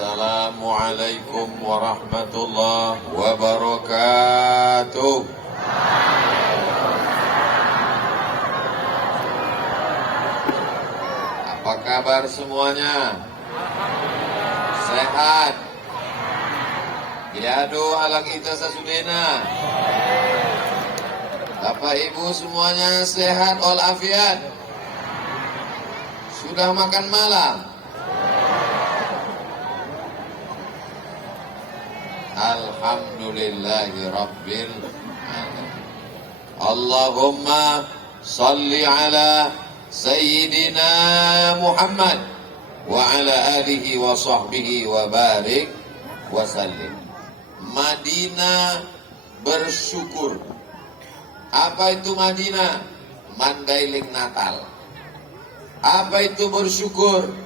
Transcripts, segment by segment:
Assalamualaikum warahmatullahi wabarakatuh. Apa kabar semuanya? Sehat? Yadu ala kita sasudena. Bapak Ibu semuanya sehat walafiat? Sudah makan malam? Alhamdulillahi Rabbil Alamin. Allahumma salli ala Sayyidina Muhammad wa ala alihi wa sahbihi wa barik wa sallim. Madinah bersyukur. Apa itu Madinah? Mandailing Natal. Apa itu bersyukur?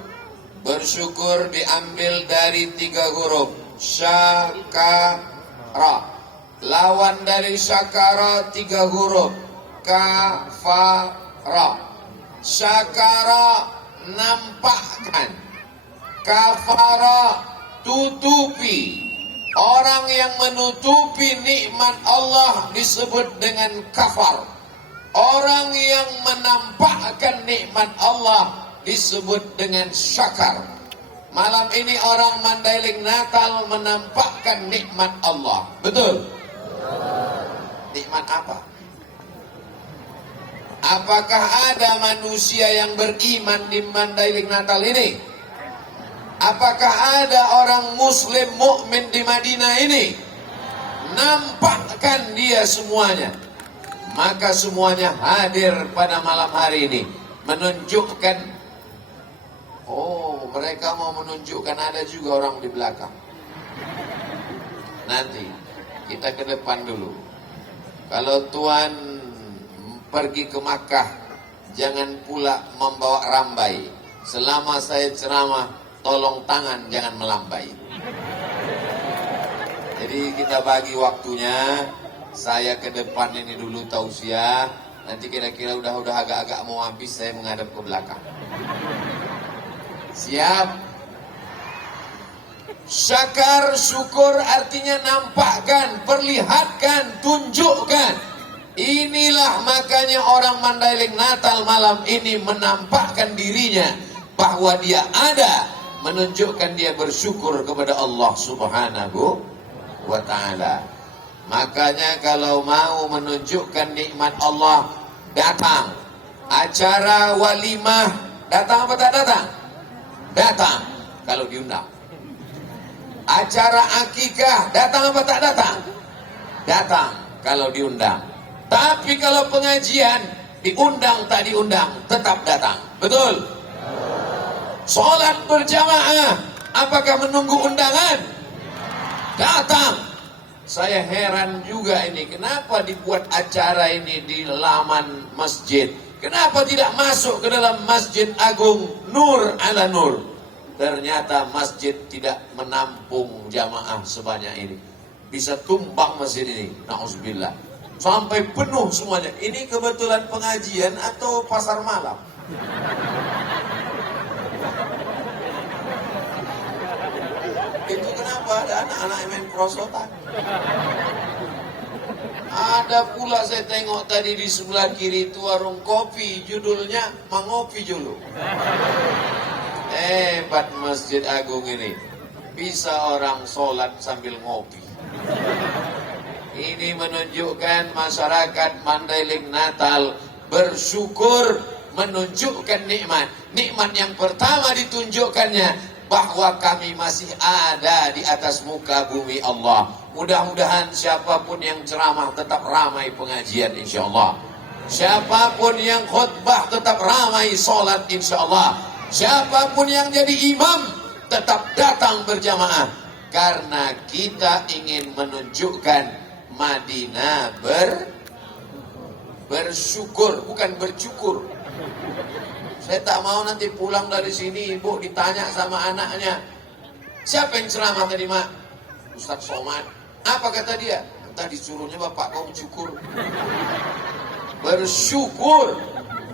Bersyukur diambil dari 3 huruf. Syakara. Lawan dari syakara 3 huruf. Kafara. Syakara nampakkan. Kafara tutupi. Orang yang menutupi nikmat Allah disebut dengan kafar. Orang yang menampakkan nikmat Allah disebut dengan syakar. Malam ini orang Mandailing Natal menampakkan nikmat Allah. Betul? Nikmat apa? Apakah ada manusia yang beriman di Mandailing Natal ini? Apakah ada orang Muslim mukmin di Madinah ini? Nampakkan dia semuanya. Maka semuanya hadir pada malam hari ini menunjukkan. Oh, mereka mau menunjukkan ada juga orang di belakang. Nanti kita ke depan dulu. Kalau Tuhan pergi ke Makkah, jangan pula membawa rambai. Selama saya ceramah, tolong tangan jangan melambai. Jadi kita bagi waktunya. Saya ke depan ini dulu tausiah. Nanti kira-kira udah agak-agak mau habis, saya menghadap ke belakang. Siap? Syakar, syukur artinya nampakkan, perlihatkan, tunjukkan. Inilah makanya orang Mandailing Natal malam ini menampakkan dirinya bahwa dia ada, menunjukkan dia bersyukur kepada Allah Subhanahu wa ta'ala. Makanya kalau mau menunjukkan nikmat Allah, datang. Acara walimah, datang apa tak datang? Datang kalau diundang. Acara akikah, datang apa tak datang? Datang kalau diundang. Tapi kalau pengajian, diundang tak diundang, tetap datang. Betul? Sholat berjamaah, apakah menunggu undangan? Datang. Saya heran juga ini, kenapa dibuat acara ini di laman masjid? Kenapa tidak masuk ke dalam Masjid Agung Nur ala Nur? Ternyata masjid tidak menampung jamaah sebanyak ini. Bisa tumbang masjid ini, na'udzubillah. Sampai penuh semuanya. Ini kebetulan pengajian atau pasar malam? Itu kenapa ada anak-anak yang main prosotan? Ada pula saya tengok tadi di sebelah kiri itu warung kopi, judulnya Mangopi Julu. Hebat Masjid Agung ini. Bisa orang sholat sambil ngopi. Ini menunjukkan masyarakat Mandailing Natal bersyukur, menunjukkan nikmat. Nikmat yang pertama ditunjukkannya bahwa kami masih ada di atas muka bumi Allah. Mudah-mudahan siapapun yang ceramah tetap ramai pengajian insyaAllah. Siapapun yang khutbah tetap ramai sholat insyaAllah. Siapapun yang jadi imam tetap datang berjamaah. Karena kita ingin menunjukkan Madinah bersyukur, bukan bercukur. Saya tak mau nanti pulang dari sini ibu ditanya sama anaknya, siapa yang ceramah tadi mak? Ustaz Somad. Apa kata dia? Entah disuruhnya bapak kau cukur. Bersyukur,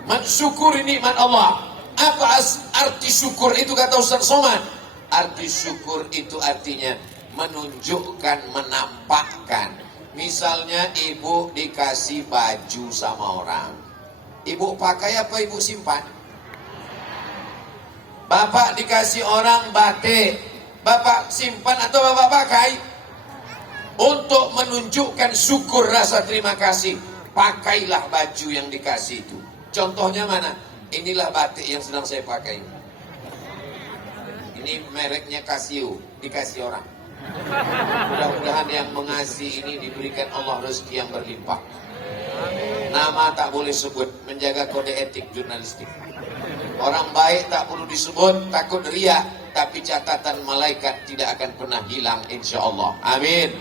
mensyukuri nikmat Allah. Apa arti syukur itu kata Ustaz Somad? Arti syukur itu artinya menunjukkan, menampakkan. Misalnya ibu dikasih baju sama orang, ibu pakai apa ibu simpan? Bapak dikasih orang batik, bapak simpan atau bapak pakai? Untuk menunjukkan syukur rasa terima kasih, pakailah baju yang dikasih itu. Contohnya mana? Inilah batik yang sedang saya pakai. Ini mereknya Casio, dikasih orang. Mudah-mudahan yang mengasihi ini diberikan Allah rezeki yang berlimpah. Nama tak boleh sebut, menjaga kode etik jurnalistik. Orang baik tak perlu disebut, takut riya, tapi catatan malaikat tidak akan pernah hilang insya Allah. Amin.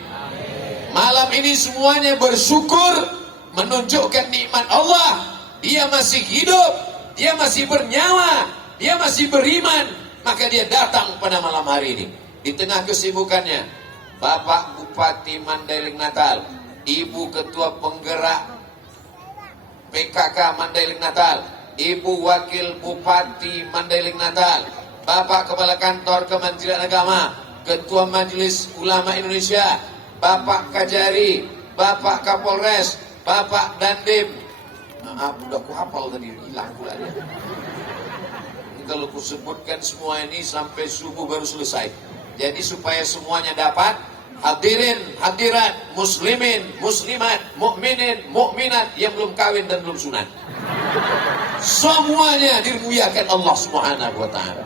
Malam ini semuanya bersyukur, menunjukkan nikmat Allah. Dia masih hidup, dia masih bernyawa, dia masih beriman. Maka dia datang pada malam hari ini. Di tengah kesibukannya, Bapak Bupati Mandailing Natal, Ibu Ketua Penggerak PKK Mandailing Natal, Ibu Wakil Bupati Mandailing Natal, Bapak Kepala Kantor Kementerian Agama, Ketua Majelis Ulama Indonesia, Bapak Kajari, Bapak Kapolres, Bapak Dandim. Maaf, udah ku hafal tadi, hilang pula dia. Kalau ku sebutkan semua ini sampai subuh baru selesai. Jadi supaya semuanya dapat, hadirin, hadirat, muslimin, muslimat, mukminin, mukminat yang belum kawin dan belum sunat, semuanya dimuliakan Allah Subhanahu wa taala.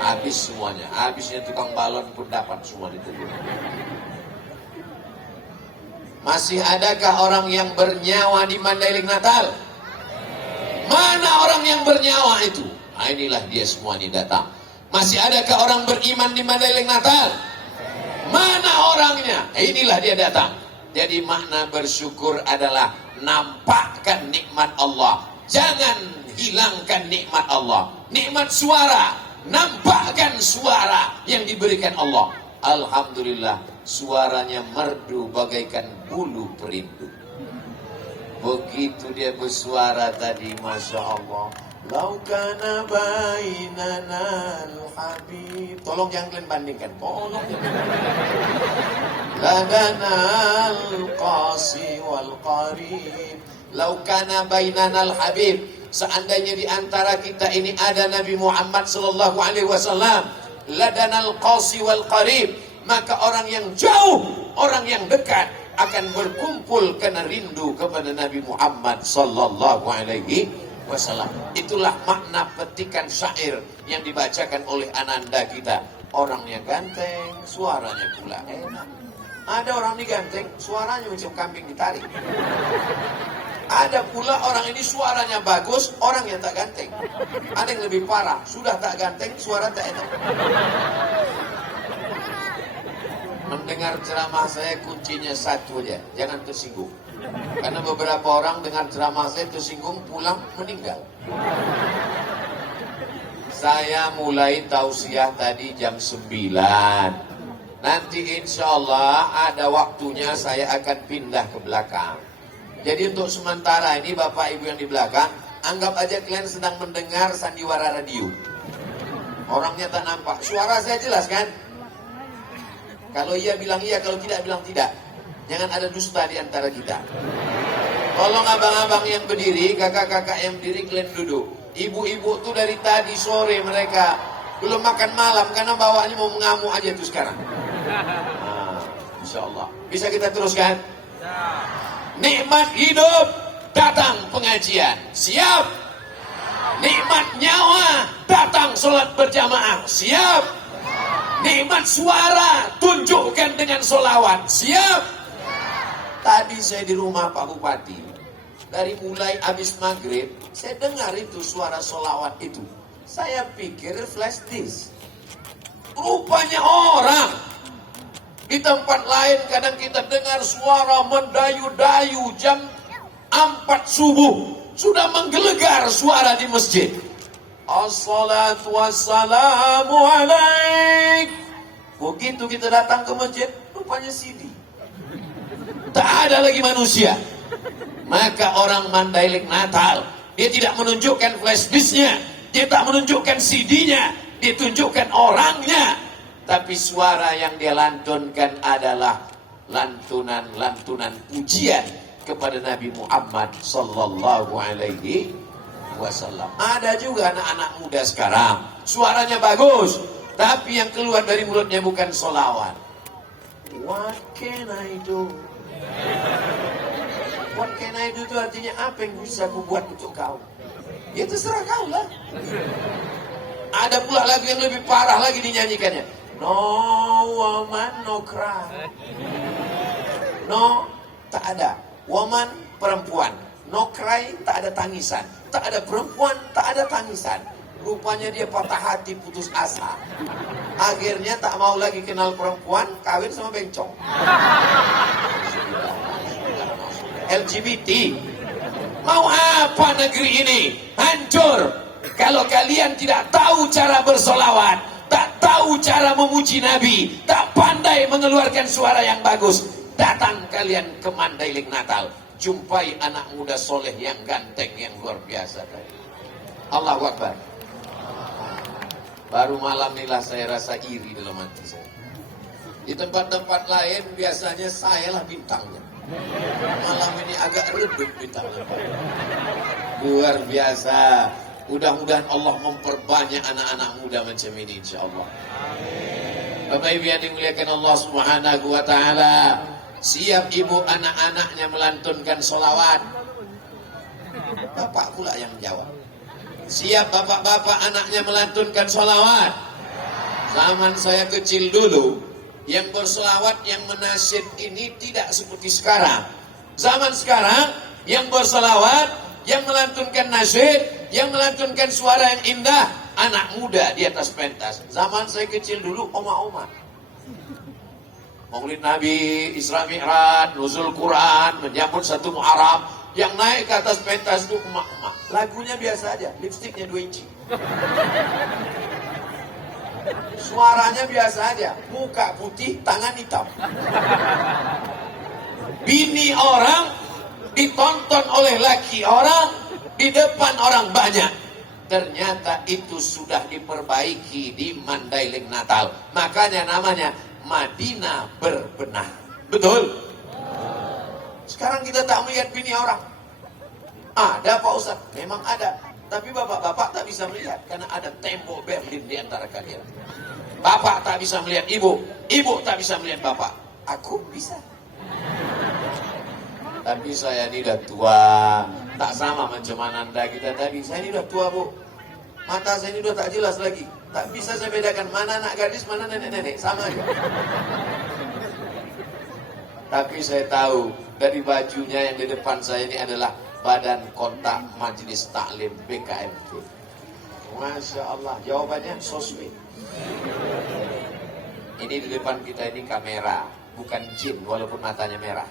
Habis semuanya, habisnya tukang balon pun dapat semua itu. Masih adakah orang yang bernyawa di Mandailing Natal? Mana orang yang bernyawa itu? Nah, inilah dia semua ini datang. Masih adakah orang beriman di Mandailing Natal? Mana orangnya? Inilah dia datang. Jadi makna bersyukur adalah nampakkan nikmat Allah. Jangan hilangkan nikmat Allah. Nikmat suara, nampakkan suara yang diberikan Allah. Alhamdulillah, suaranya merdu bagaikan bulu perindu. Begitu dia bersuara tadi, Masya Allah. Laukana bainana al-habib. Tolong jangan kalian bandingkan. Tolong. Ladana al-qasi wal-qarib. Laukana bainana al-habib. Seandainya di antara kita ini ada Nabi Muhammad sallallahu alaihi wasallam, ladana al-qasi wal-qarib, maka orang yang jauh, orang yang dekat akan berkumpul karena rindu kepada Nabi Muhammad sallallahu alaihi wasallam. Itulah makna petikan syair yang dibacakan oleh ananda kita. Orangnya ganteng, suaranya pula enak. Ada orang ini ganteng, suaranya macam kambing ditarik. Ada pula orang ini suaranya bagus, orang yang tak ganteng. Ada yang lebih parah, sudah tak ganteng, suara tak enak. Mendengar ceramah saya kuncinya satu aja, jangan tersinggung. Karena beberapa orang dengar ceramah saya tersinggung, pulang meninggal. Saya mulai tausiah tadi jam 9. Nanti insya Allah ada waktunya saya akan pindah ke belakang. Jadi untuk sementara ini Bapak Ibu yang di belakang, anggap aja kalian sedang mendengar sandiwara radio. Orangnya tak nampak, suara saya jelas kan? Kalau iya bilang iya, kalau tidak bilang tidak. Jangan ada dusta di antara kita. Tolong abang-abang yang berdiri, kakak-kakak yang berdiri, kalian duduk. Ibu-ibu tuh dari tadi sore mereka belum makan malam karena bawaannya mau mengamuk aja tuh sekarang. Nah, insya Allah. Bisa kita teruskan? Nikmat hidup, datang pengajian. Siap? Nikmat nyawa, datang sholat berjamaah. Siap? Nikmat suara, tunjukkan dengan sholawat. Siap? Tadi saya di rumah Pak Bupati, dari mulai habis maghrib, saya dengar itu suara sholawat itu. Saya pikir flash disk. Rupanya orang. Di tempat lain kadang kita dengar suara mendayu-dayu jam 4 subuh. Sudah menggelegar suara di masjid. Assalatu wassalamu alaik. Begitu kita datang ke masjid, rupanya CD. Tak ada lagi manusia. Maka orang Mandailing Natal, dia tidak menunjukkan flash disknya, dia tak menunjukkan CD-nya, ditunjukkan orangnya, tapi suara yang dia lantunkan adalah lantunan pujian kepada Nabi Muhammad sallallahu alaihi wasallam. Ada juga anak-anak muda sekarang suaranya bagus, tapi yang keluar dari mulutnya bukan sholawat. What can I do? What can I do itu artinya apa yang bisa aku buat untuk kau? Ya terserah kau lah. Ada pula lagu yang lebih parah lagi dinyanyikannya. No woman no cry. No, tak ada. Woman, perempuan. No cry, tak ada tangisan. Tak ada perempuan, tak ada tangisan. Rupanya dia patah hati, putus asa. Akhirnya tak mau lagi kenal perempuan, kawin sama bencong. LGBT. Mau apa negeri ini? Hancur. Kalau kalian tidak tahu cara bersolawat, tak tahu cara memuji Nabi, tak pandai mengeluarkan suara yang bagus, datang kalian ke Mandailing Natal, jumpai anak muda soleh yang ganteng, yang luar biasa. Allahu Akbar. Baru malam inilah saya rasa iri dalam hati saya. Di tempat-tempat lain biasanya saya lah bintangnya. Malam ini agak redup bintangnya. Luar biasa. Mudah-mudahan Allah memperbanyak anak-anak muda macam ini, insyaAllah. Bapak Ibu yang dimuliakan Allah Subhanahu wa Ta'ala, siap ibu anak-anaknya melantunkan solawat. Bapak pula yang menjawab. Siap bapak-bapak anaknya melantunkan solawat. Zaman saya kecil dulu, yang bersolawat, yang menasyid ini tidak seperti sekarang. Zaman sekarang, yang bersolawat, yang melantunkan nasyid, yang melantunkan suara yang indah, anak muda di atas pentas. Zaman saya kecil dulu, oma-oma. Maulid Nabi, Isra Mi'raj, Nuzul Quran, menyambut 1 Muharram, yang naik ke atas pentas itu emak-emak. Lagunya biasa aja, lipstiknya 2 inci. Suaranya biasa aja, muka putih, tangan hitam. Bini orang ditonton oleh laki orang di depan orang banyak. Ternyata itu sudah diperbaiki di Mandailing Natal. Makanya namanya Madinah berbenah. Betul? Sekarang kita tak melihat bini orang. Ada Pak Ustaz? Memang ada. Tapi bapak-bapak tak bisa melihat karena ada tembok Berlin di antara kalian. Bapak tak bisa melihat ibu, ibu tak bisa melihat bapak. Aku bisa. Tapi saya ini udah tua, tak sama macam Anda kita tadi. Saya ini udah tua, Bu. Mata saya ini udah tak jelas lagi. Tak bisa saya bedakan mana anak gadis, mana nenek-nenek, sama aja. Tapi saya tahu dari bajunya yang di depan saya ini adalah Badan Kontak Majelis Taklim BKMT. Masya Allah, jawabannya so sweet. Ini di depan kita ini kamera, bukan jin walaupun matanya merah.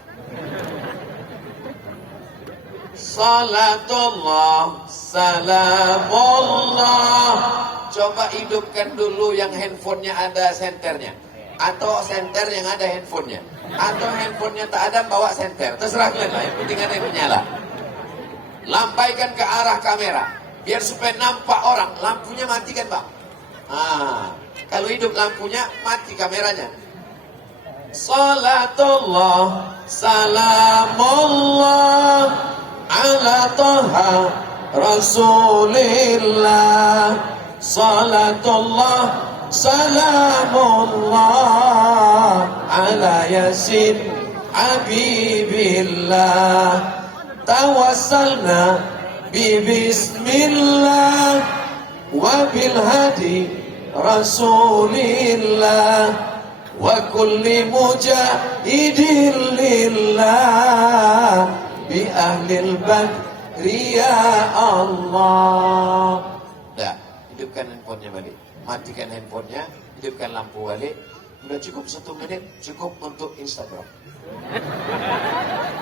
Salatullah, salamullah. Coba hidupkan dulu yang handphonenya ada senternya, atau senter yang ada handphonenya, atau handphonenya tak ada bawa senter. Terserah kalian lah, yang penting ada yang menyala. Lampaikan ke arah kamera, biar supaya nampak orang. Lampunya matikan, Bang. Kalau hidup lampunya, mati kameranya. Salatullah, salamullah ala Taha Rasulillah. Salatullah, salamullah ala Yasin Habibillah. Tawassalna bismillah wa bil hadi Rasulillah wa kulli mujahidin lillah bi ahlil badri ya Allah. Dah, hidupkan handphonenya balik. Matikan handphonenya, hidupkan lampu balik. Udah cukup 1 menit, cukup untuk Instagram.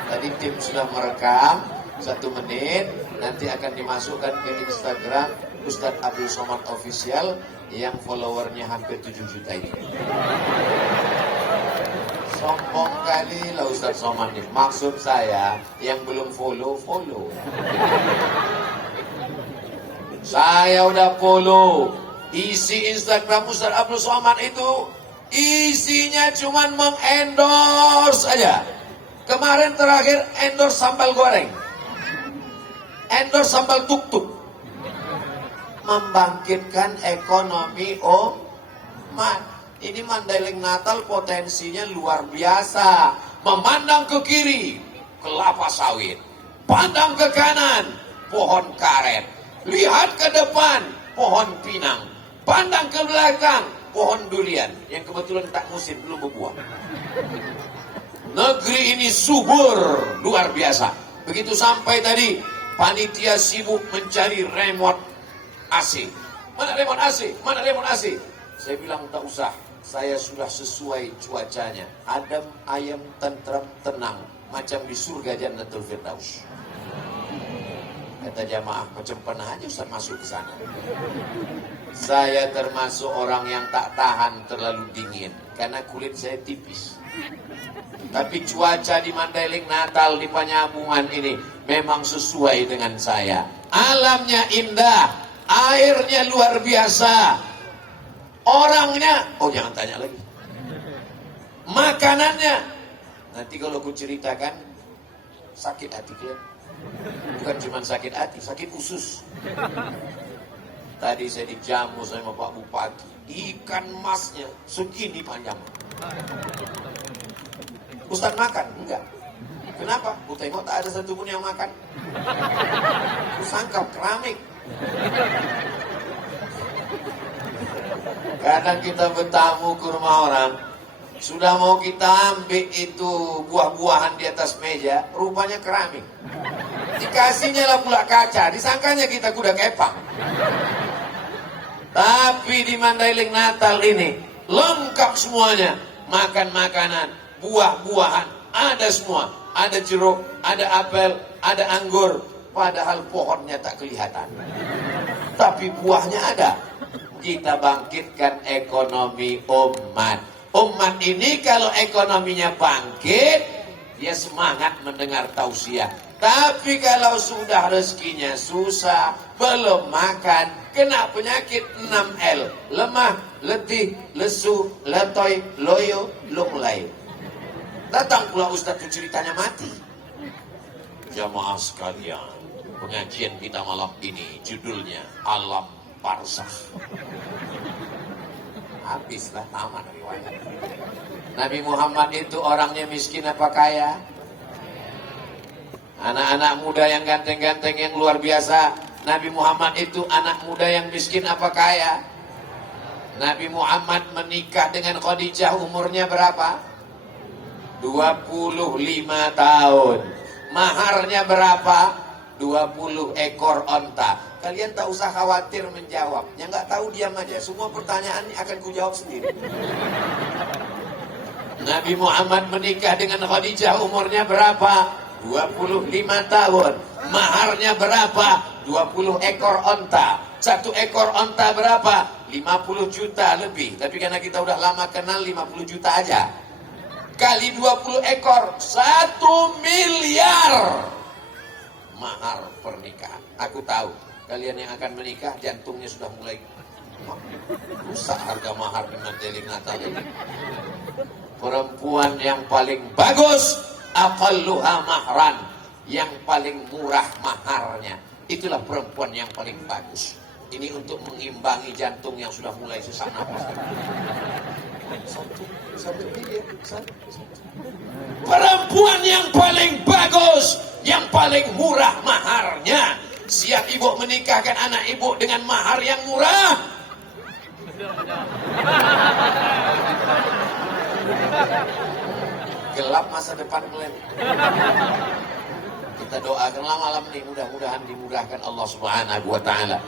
Tadi tim sudah merekam 1 menit, nanti akan dimasukkan ke Instagram Ustadz Abdul Somad Official yang followernya hampir 7 juta ini. Sombong kali lah Ustadz Somad ini. Maksud saya yang belum follow. Saya udah follow. Isi Instagram Ustaz Abdul Somad itu isinya cuman mengendorse aja. Kemarin terakhir endorse sambal goreng, endorse sambal tuk-tuk. Membangkitkan ekonomi umat. Ini Mandailing Natal potensinya luar biasa. Memandang ke kiri, kelapa sawit. Pandang ke kanan, pohon karet. Lihat ke depan, pohon pinang. Pandang ke belakang, pohon durian. Yang kebetulan tak musim, belum berbuah. Negeri ini subur, luar biasa. Begitu sampai tadi, panitia sibuk mencari remote AC. Mana remote AC? Mana remote AC? Saya bilang tak usah. Saya sudah sesuai cuacanya. Adem, ayem, tentram, tenang. Macam di surga Jannatul Firdaus. Kata jamaah, macam pernah aja Ustaz masuk ke sana. Saya termasuk orang yang tak tahan terlalu dingin. Karena kulit saya tipis. Tapi cuaca di Mandailing Natal, di Panyabungan ini memang sesuai dengan saya. Alamnya indah. Airnya luar biasa. Orangnya, oh jangan tanya lagi. Makanannya, nanti kalau aku ceritakan sakit hati kalian. Bukan cuma sakit hati, sakit usus. Tadi saya dijamu sama Pak Bupati, ikan masnya segini panjang. Ustaz makan? Enggak. Kenapa? Aku tengok tak ada satu pun yang makan. Aku sangka keramik. Kadang kita bertamu ke rumah orang, sudah mau kita ambil itu buah-buahan di atas meja, rupanya keramik. Dikasihnya lah pula kaca, disangkanya kita kuda kepang. Tapi di Mandailing Natal ini lengkap semuanya. Makan makanan, buah-buahan, ada semua. Ada jeruk, ada apel, ada anggur. Padahal pohonnya tak kelihatan. Tapi buahnya ada. Kita bangkitkan ekonomi umat. Umat ini kalau ekonominya bangkit, dia semangat mendengar tausiah. Tapi kalau sudah rezekinya susah, belum makan, kena penyakit 6L. Lemah, letih, lesu, letoy, loyo, lunglai. Datang pula Ustaz itu ceritanya mati. Jamaah sekalian, pengajian kita malam ini judulnya Alam Barzakh. Habislah tamat riwayat. Nabi Muhammad itu orangnya miskin apa kaya? Anak-anak muda yang ganteng-ganteng yang luar biasa. Nabi Muhammad itu anak muda yang miskin apa kaya? Nabi Muhammad menikah dengan Khadijah umurnya berapa? 25 tahun. Maharnya berapa? 20 ekor onta. Kalian tak usah khawatir menjawab. Yang nggak tahu diam aja. Semua pertanyaan ini akan kujawab sendiri. Nabi Muhammad menikah dengan Khadijah umurnya berapa? 25 tahun. Maharnya berapa? 20 ekor onta. Satu ekor onta berapa? 50 juta lebih. Tapi karena kita udah lama kenal, 50 juta aja. Kali 20 ekor, 1 miliar. Mahar pernikahan. Aku tahu, kalian yang akan menikah jantungnya sudah mulai rusak harga mahar di Mandailing Natal ini. Perempuan yang paling bagus, aqalluha mahran, yang paling murah maharnya. Itulah perempuan yang paling bagus. Ini untuk mengimbangi jantung yang sudah mulai sesak napas. Perempuan yang paling bagus, yang paling murah maharnya. Siap ibu menikahkan anak ibu dengan mahar yang murah? Gelap masa depan kalian. Kita doakanlah malam ini, mudah-mudahan dimudahkan Allah Subhanahu wa taala.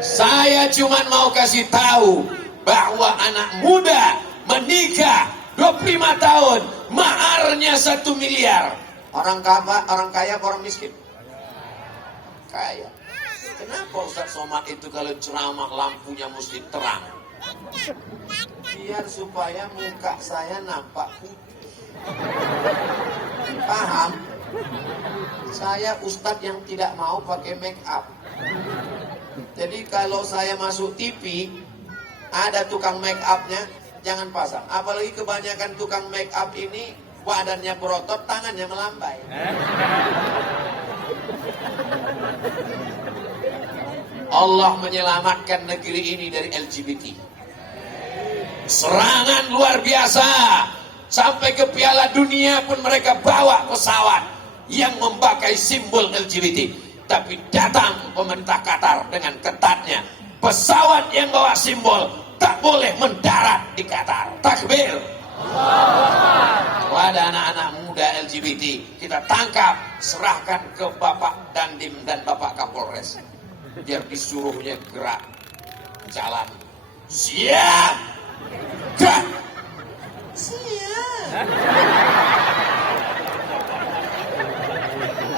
Saya cuma mau kasih tahu bahwa anak muda menikah 25 tahun, maharnya 1 miliar. Orang kaya, orang miskin? Kaya. Kenapa Ustaz Somad itu kalau ceramah lampunya mesti terang? Biar supaya muka saya nampak putih. Paham? Saya ustadz yang tidak mau pakai make up. Jadi kalau saya masuk TV, Ada tukang make upnya, jangan pasang. Apalagi kebanyakan tukang make up ini badannya berotot, tangannya melambai. Allah menyelamatkan negeri ini dari LGBT. Serangan luar biasa. Sampai ke Piala Dunia pun mereka bawa pesawat yang memakai simbol LGBT. Tapi datang pemerintah Qatar dengan ketatnya. Pesawat yang bawa simbol tak boleh mendarat di Qatar. Takbir. Kalau ada anak-anak muda LGBT, kita tangkap, serahkan ke Bapak Dandim dan Bapak Kapolres. Biar disuruhnya gerak jalan. Siap. Gerak. Siap.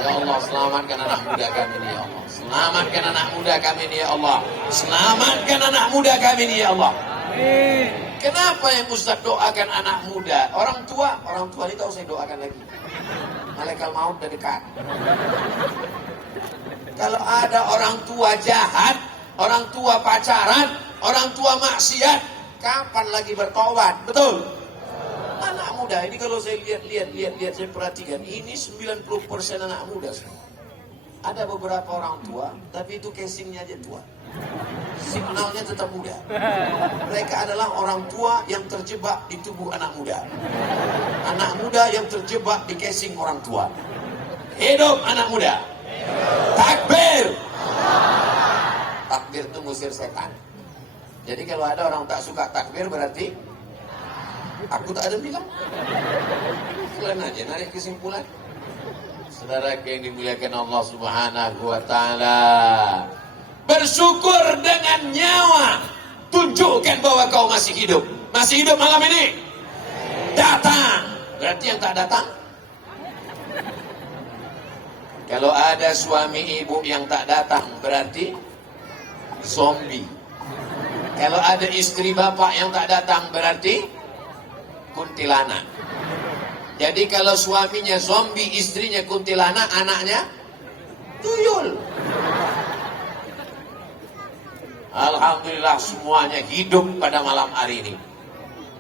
Ya Allah, selamatkan anak muda kami ini ya Allah. Selamatkan anak muda kami ini ya Allah. Selamatkan anak muda kami ini ya Allah. Amin. Kenapa yang Ustaz doakan anak muda? Orang tua ini tak usah doakan lagi. Malaikat maut udah dekat. Kalau ada orang tua jahat, orang tua pacaran, orang tua maksiat, kapan lagi bertobat? Betul? Anak muda ini kalau saya lihat, saya perhatikan, ini 90% anak muda semua. Ada beberapa orang tua, tapi itu casingnya aja tua. Signalnya tetap muda. Mereka adalah orang tua yang terjebak di tubuh anak muda. Anak muda yang terjebak di casing orang tua. Hidup anak muda. Takbir. Takbir itu ngusir setan. Jadi kalau ada orang tak suka takbir berarti aku tak ada bilang. Kalian aja narik kesimpulan. Saudara yang dimuliakan Allah Subhanahu wa taala. Bersyukur dengan nyawa. Tunjukkan bahwa kau masih hidup. Masih hidup malam ini. Datang. Berarti yang tak datang. Kalau ada suami ibu yang tak datang, berarti zombie. Kalau ada istri bapak yang tak datang, berarti kuntilanak. Jadi kalau suaminya zombie, istrinya kuntilanak, anaknya tuyul. Alhamdulillah semuanya hidup pada malam hari ini.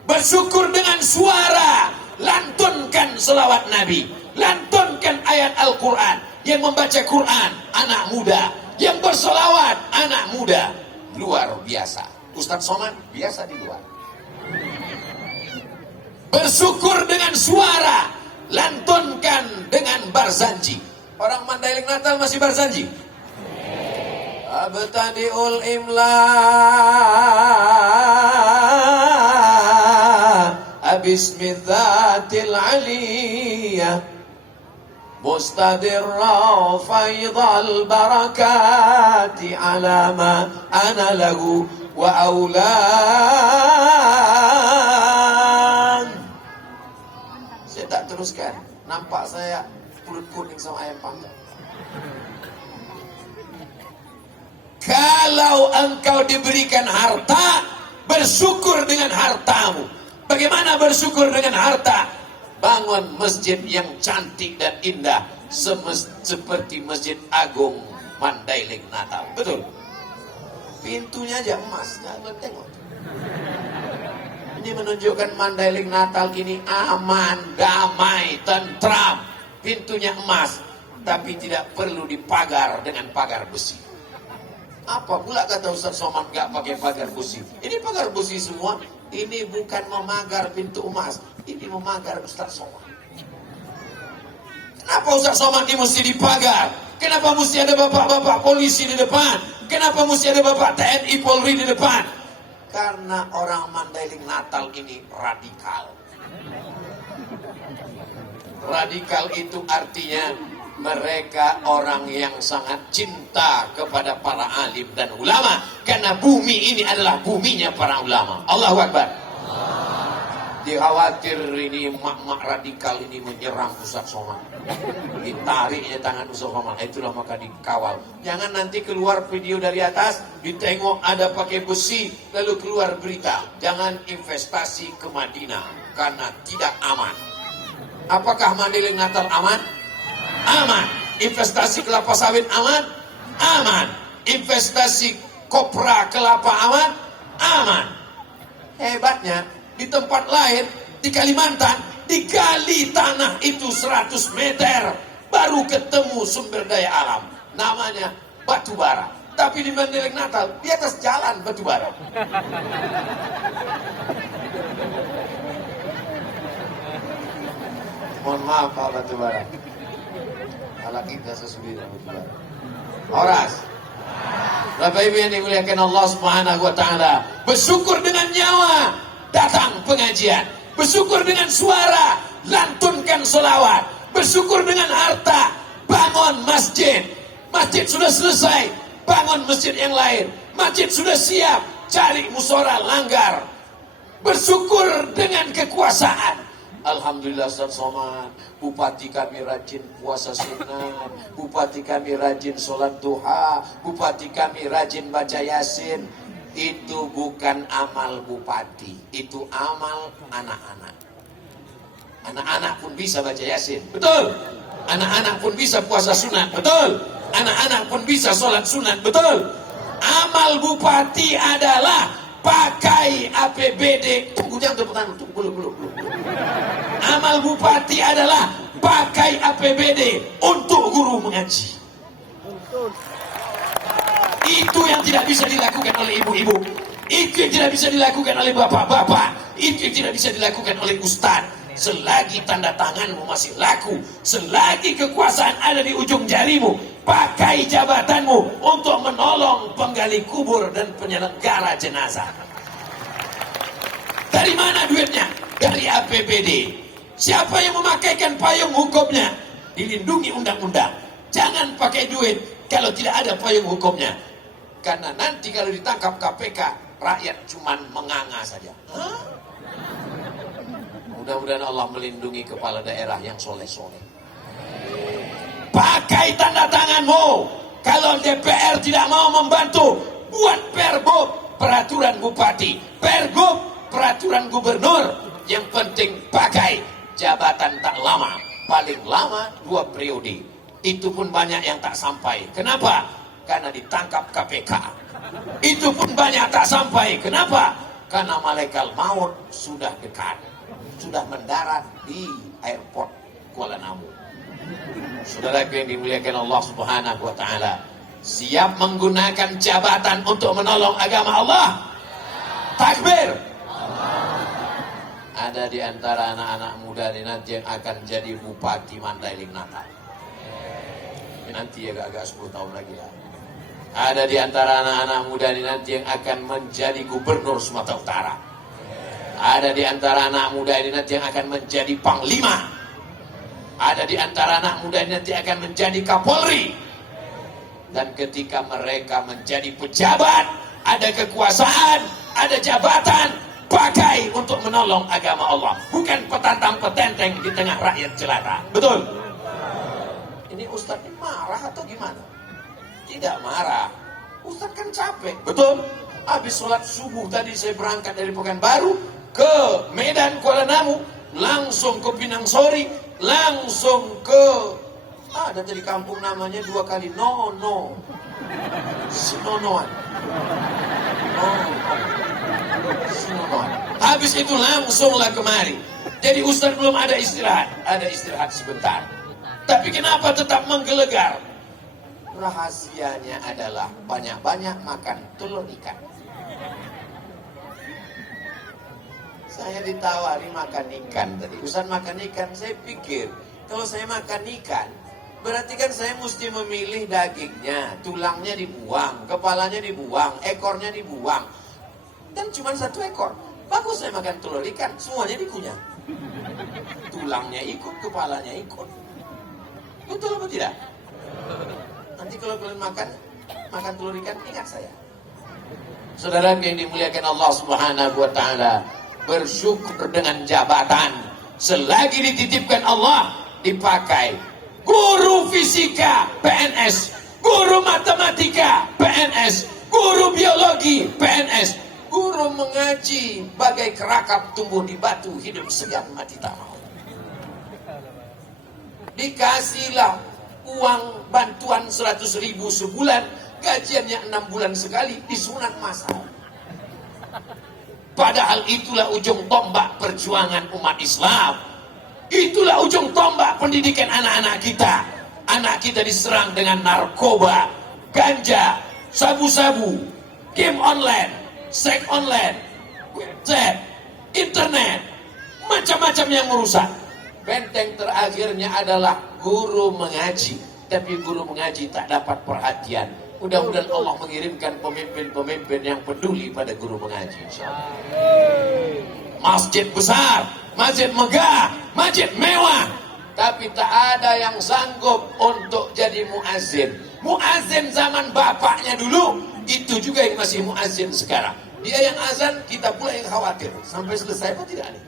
Bersyukur dengan suara. Lantunkan selawat Nabi. Lantunkan ayat Al-Quran. Yang membaca Quran, anak muda. Yang berselawat, anak muda. Luar biasa. Ustadz Somad biasa di luar. Bersyukur dengan suara. Lantunkan dengan barzanji. Orang Mandailing Natal masih barzanji. Abtadi'ul imla Bismidzatil aliyah Mustadirra faidal barakati Ala ma ana lahu wa awlan. Saya tak teruskan. Nampak saya kulit kuning sama ayam panggang. Kalau engkau diberikan harta, bersyukur dengan hartamu. Bagaimana bersyukur dengan harta? Bangun masjid yang cantik dan indah seperti Masjid Agung Mandailing Natal. Betul? Pintunya aja emas. Jangan tengok. Ini menunjukkan Mandailing Natal ini aman, damai, tentram. Pintunya emas, tapi tidak perlu dipagar dengan pagar besi. Apa pula kata Ustaz Somad gak pakai pagar besi? Ini pagar besi semua. Ini bukan memagar pintu emas. Ini memagar Ustaz Somad. Kenapa Ustaz Somad ini mesti dipagar? Kenapa mesti ada bapak-bapak polisi di depan? Kenapa mesti ada bapak TNI Polri di depan? Karena orang Mandailing Natal ini radikal. Radikal itu artinya mereka orang yang sangat cinta kepada para alim dan ulama. Karena bumi ini adalah buminya para ulama. Allahu Akbar. Dikhawatir ini mak-mak radikal ini menyerang Ustaz Somad. Ditariknya tangan Ustaz Somad. Itulah maka dikawal. Jangan nanti keluar video dari atas, ditengok ada pakai besi, lalu keluar berita. Jangan investasi ke Madinah karena tidak aman. Apakah Mandailing Natal aman? Aman. Investasi kelapa sawit aman? Aman. Investasi kopra kelapa aman? Aman. Hebatnya di tempat lain, di Kalimantan, digali tanah itu 100 meter baru ketemu sumber daya alam, namanya batu bara. Tapi di Mandailing Natal, di atas jalan batu bara. Mohon maaf Pak batu bara, kalau kita sesudah batu bara. Horas, Bapak Ibu yang dimuliakan Allah Subhanahu wa taala, bersyukur dengan nyawa datang pengajian, bersyukur dengan suara lantunkan sholawat, bersyukur dengan harta bangun masjid. Masjid sudah selesai, bangun masjid yang lain. Masjid sudah siap, cari musyawarah langgar. Bersyukur dengan kekuasaan. Alhamdulillah Ustaz Somad, bupati kami rajin puasa sunnah, bupati kami rajin sholat duha, bupati kami rajin baca yasin. Itu bukan amal bupati, itu amal anak-anak. Anak-anak pun bisa baca yasin, betul. Anak-anak pun bisa puasa sunat, betul. Anak-anak pun bisa sholat sunat, betul. Amal bupati adalah pakai APBD. Tunggu, jangan tepuk tangan, tunggu dulu. Amal bupati adalah pakai APBD untuk guru mengaji. Itu yang tidak bisa dilakukan oleh ibu-ibu. Itu yang tidak bisa dilakukan oleh bapak-bapak. Itu yang tidak bisa dilakukan oleh ustaz. Selagi tanda tanganmu masih laku, selagi kekuasaan ada di ujung jarimu, pakai jabatanmu untuk menolong penggali kubur dan penyelenggara jenazah. Dari mana duitnya? Dari APBD. Siapa yang memakaikan payung hukumnya? Dilindungi undang-undang. Jangan pakai duit kalau tidak ada payung hukumnya. Karena nanti kalau ditangkap KPK, rakyat cuman menganga saja. Hah? Mudah-mudahan Allah melindungi kepala daerah yang soleh-soleh. Pakai tanda tanganmu. Kalau DPR tidak mau membantu, buat Pergub, peraturan bupati, Pergub, peraturan gubernur. Yang penting pakai. Jabatan tak lama, paling lama 2 periode. Itu pun banyak yang tak sampai. Kenapa? Karena ditangkap KPK. Itu pun banyak tak sampai. Kenapa? Karena malaikat maut sudah dekat, sudah mendarat di airport Kuala Namu. Saudaraku yang dimuliakan Allah Subhanahu wa taala, siap menggunakan jabatan untuk menolong agama Allah? Takbir. Ada di antara anak-anak muda ini nanti yang akan jadi bupati Mandailing Natal. Nanti ya agak 10 tahun lagi lah. Ada di antara anak-anak muda ini nanti yang akan menjadi gubernur Sumatera Utara. Ada di antara anak muda ini nanti yang akan menjadi panglima. Ada di antara anak muda ini nanti akan menjadi Kapolri. Dan ketika mereka menjadi pejabat, ada kekuasaan, ada jabatan, pakai untuk menolong agama Allah. Bukan petantang petenteng di tengah rakyat jelata. Betul? Ini Ustadz ini marah atau gimana? Tidak marah. Ustadz kan capek. Betul? Habis sholat subuh tadi saya berangkat dari Pekanbaru ke Medan Kuala Namu, langsung ke Pinang Sori, langsung ke ada di kampung namanya 2 kali Nono, Sinonoan. Sinonoan. Habis itu langsunglah kemari. Jadi Ustadz belum ada istirahat, ada istirahat sebentar. Tapi kenapa tetap menggelegar? Rahasianya adalah banyak-banyak makan telur ikan. Saya ditawari makan ikan tadi. Ustaz makan ikan, saya pikir kalau saya makan ikan, berarti kan saya mesti memilih dagingnya, tulangnya dibuang, kepalanya dibuang, ekornya dibuang. Dan cuma 1 ekor. Bagus saya makan telur ikan, semuanya dikunyah. Tulangnya ikut, kepalanya ikut. Betul apa tidak? Nanti kalau kalian makan telur ikan, ingat saya. Saudara yang dimuliakan Allah Subhanahu wa taala, bersyukur dengan jabatan. Selagi dititipkan Allah, dipakai. Guru fisika PNS, guru matematika PNS, guru biologi PNS, guru mengaji bagai kerakap tumbuh di batu, hidup segan mati tak mau. Dikasihlah uang bantuan 100.000 sebulan, gajiannya 6 bulan sekali, disunat masal. Padahal itulah ujung tombak perjuangan umat Islam. Itulah ujung tombak pendidikan anak-anak kita. Anak kita diserang dengan narkoba, ganja, sabu-sabu, game online, seks online, website, internet, macam-macam yang merusak. Benteng terakhirnya adalah guru mengaji. Tapi guru mengaji tak dapat perhatian. Mudah-mudahan Allah mengirimkan pemimpin-pemimpin yang peduli pada guru mengaji. Masjid besar, masjid megah, masjid mewah, tapi tak ada yang sanggup untuk jadi muazzin. Muazzin zaman bapaknya dulu, itu juga yang masih muazzin sekarang. Dia yang azan, kita pula yang khawatir. Sampai selesai apa tidak nih?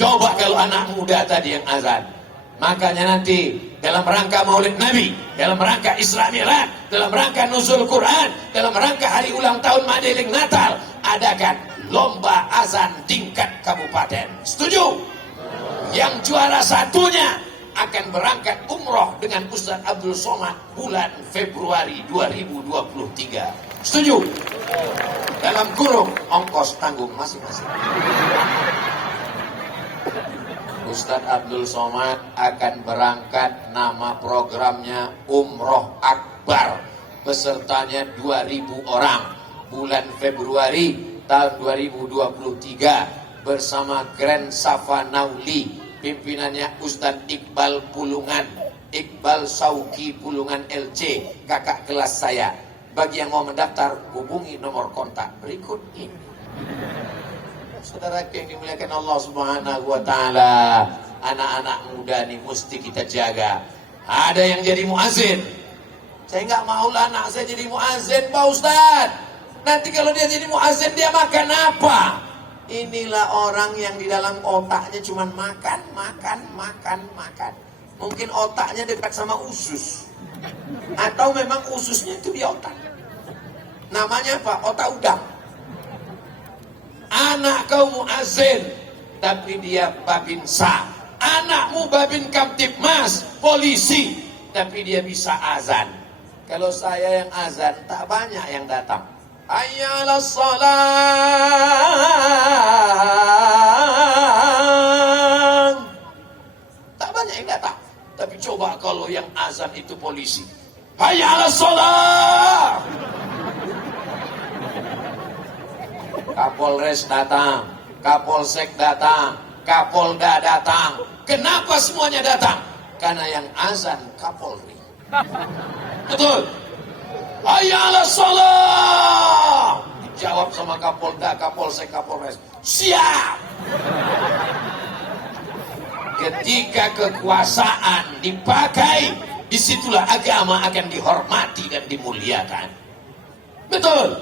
Coba kalau anak muda tadi yang azan. Makanya nanti dalam rangka Maulid Nabi, dalam rangka Isra Mi'raj, dalam rangka Nuzul Quran, dalam rangka hari ulang tahun Mandailing Natal, adakan lomba azan tingkat kabupaten. Setuju? Yang juara satunya akan berangkat umroh dengan Ustaz Abdul Somad bulan Februari 2023. Setuju? Dalam kurung ongkos tanggung masing-masing. Ustaz Abdul Somad akan berangkat, nama programnya Umroh Akbar. Pesertanya 2000 orang. Bulan Februari tahun 2023 bersama Grand Safa Nauli. Pimpinannya Ustaz Iqbal Pulungan, Iqbal Sauki Pulungan LC, kakak kelas saya. Bagi yang mau mendaftar, hubungi nomor kontak berikut ini. Saudara yang dimuliakan Allah Subhanahu wa taala, anak-anak muda nih mesti kita jaga. Ada yang jadi muazzin. Saya nggak mau lah anak saya jadi muazzin, Pak Ustaz. Nanti kalau dia jadi muazzin, dia makan apa? Inilah orang yang di dalam otaknya cuma makan. Mungkin otaknya dekat sama usus. Atau memang ususnya itu di otak. Namanya apa? Otak udang. Anak kau muazzin, tapi dia babinsa. Anakmu babin kamtibmas, polisi, tapi dia bisa azan. Kalau saya yang azan, tak banyak yang datang. Hayya 'alas shalah. Tak banyak yang datang. Tapi coba kalau yang azan itu polisi. Hayya 'alas shalah. Kapolres datang, Kapolsek datang, Kapolda datang. Kenapa semuanya datang? Karena yang azan Kapolri. Betul? Hayya 'alas shalah. Dijawab sama Kapolda, Kapolsek, Kapolres. Siap. Ketika kekuasaan dipakai, disitulah agama akan dihormati dan dimuliakan. Betul?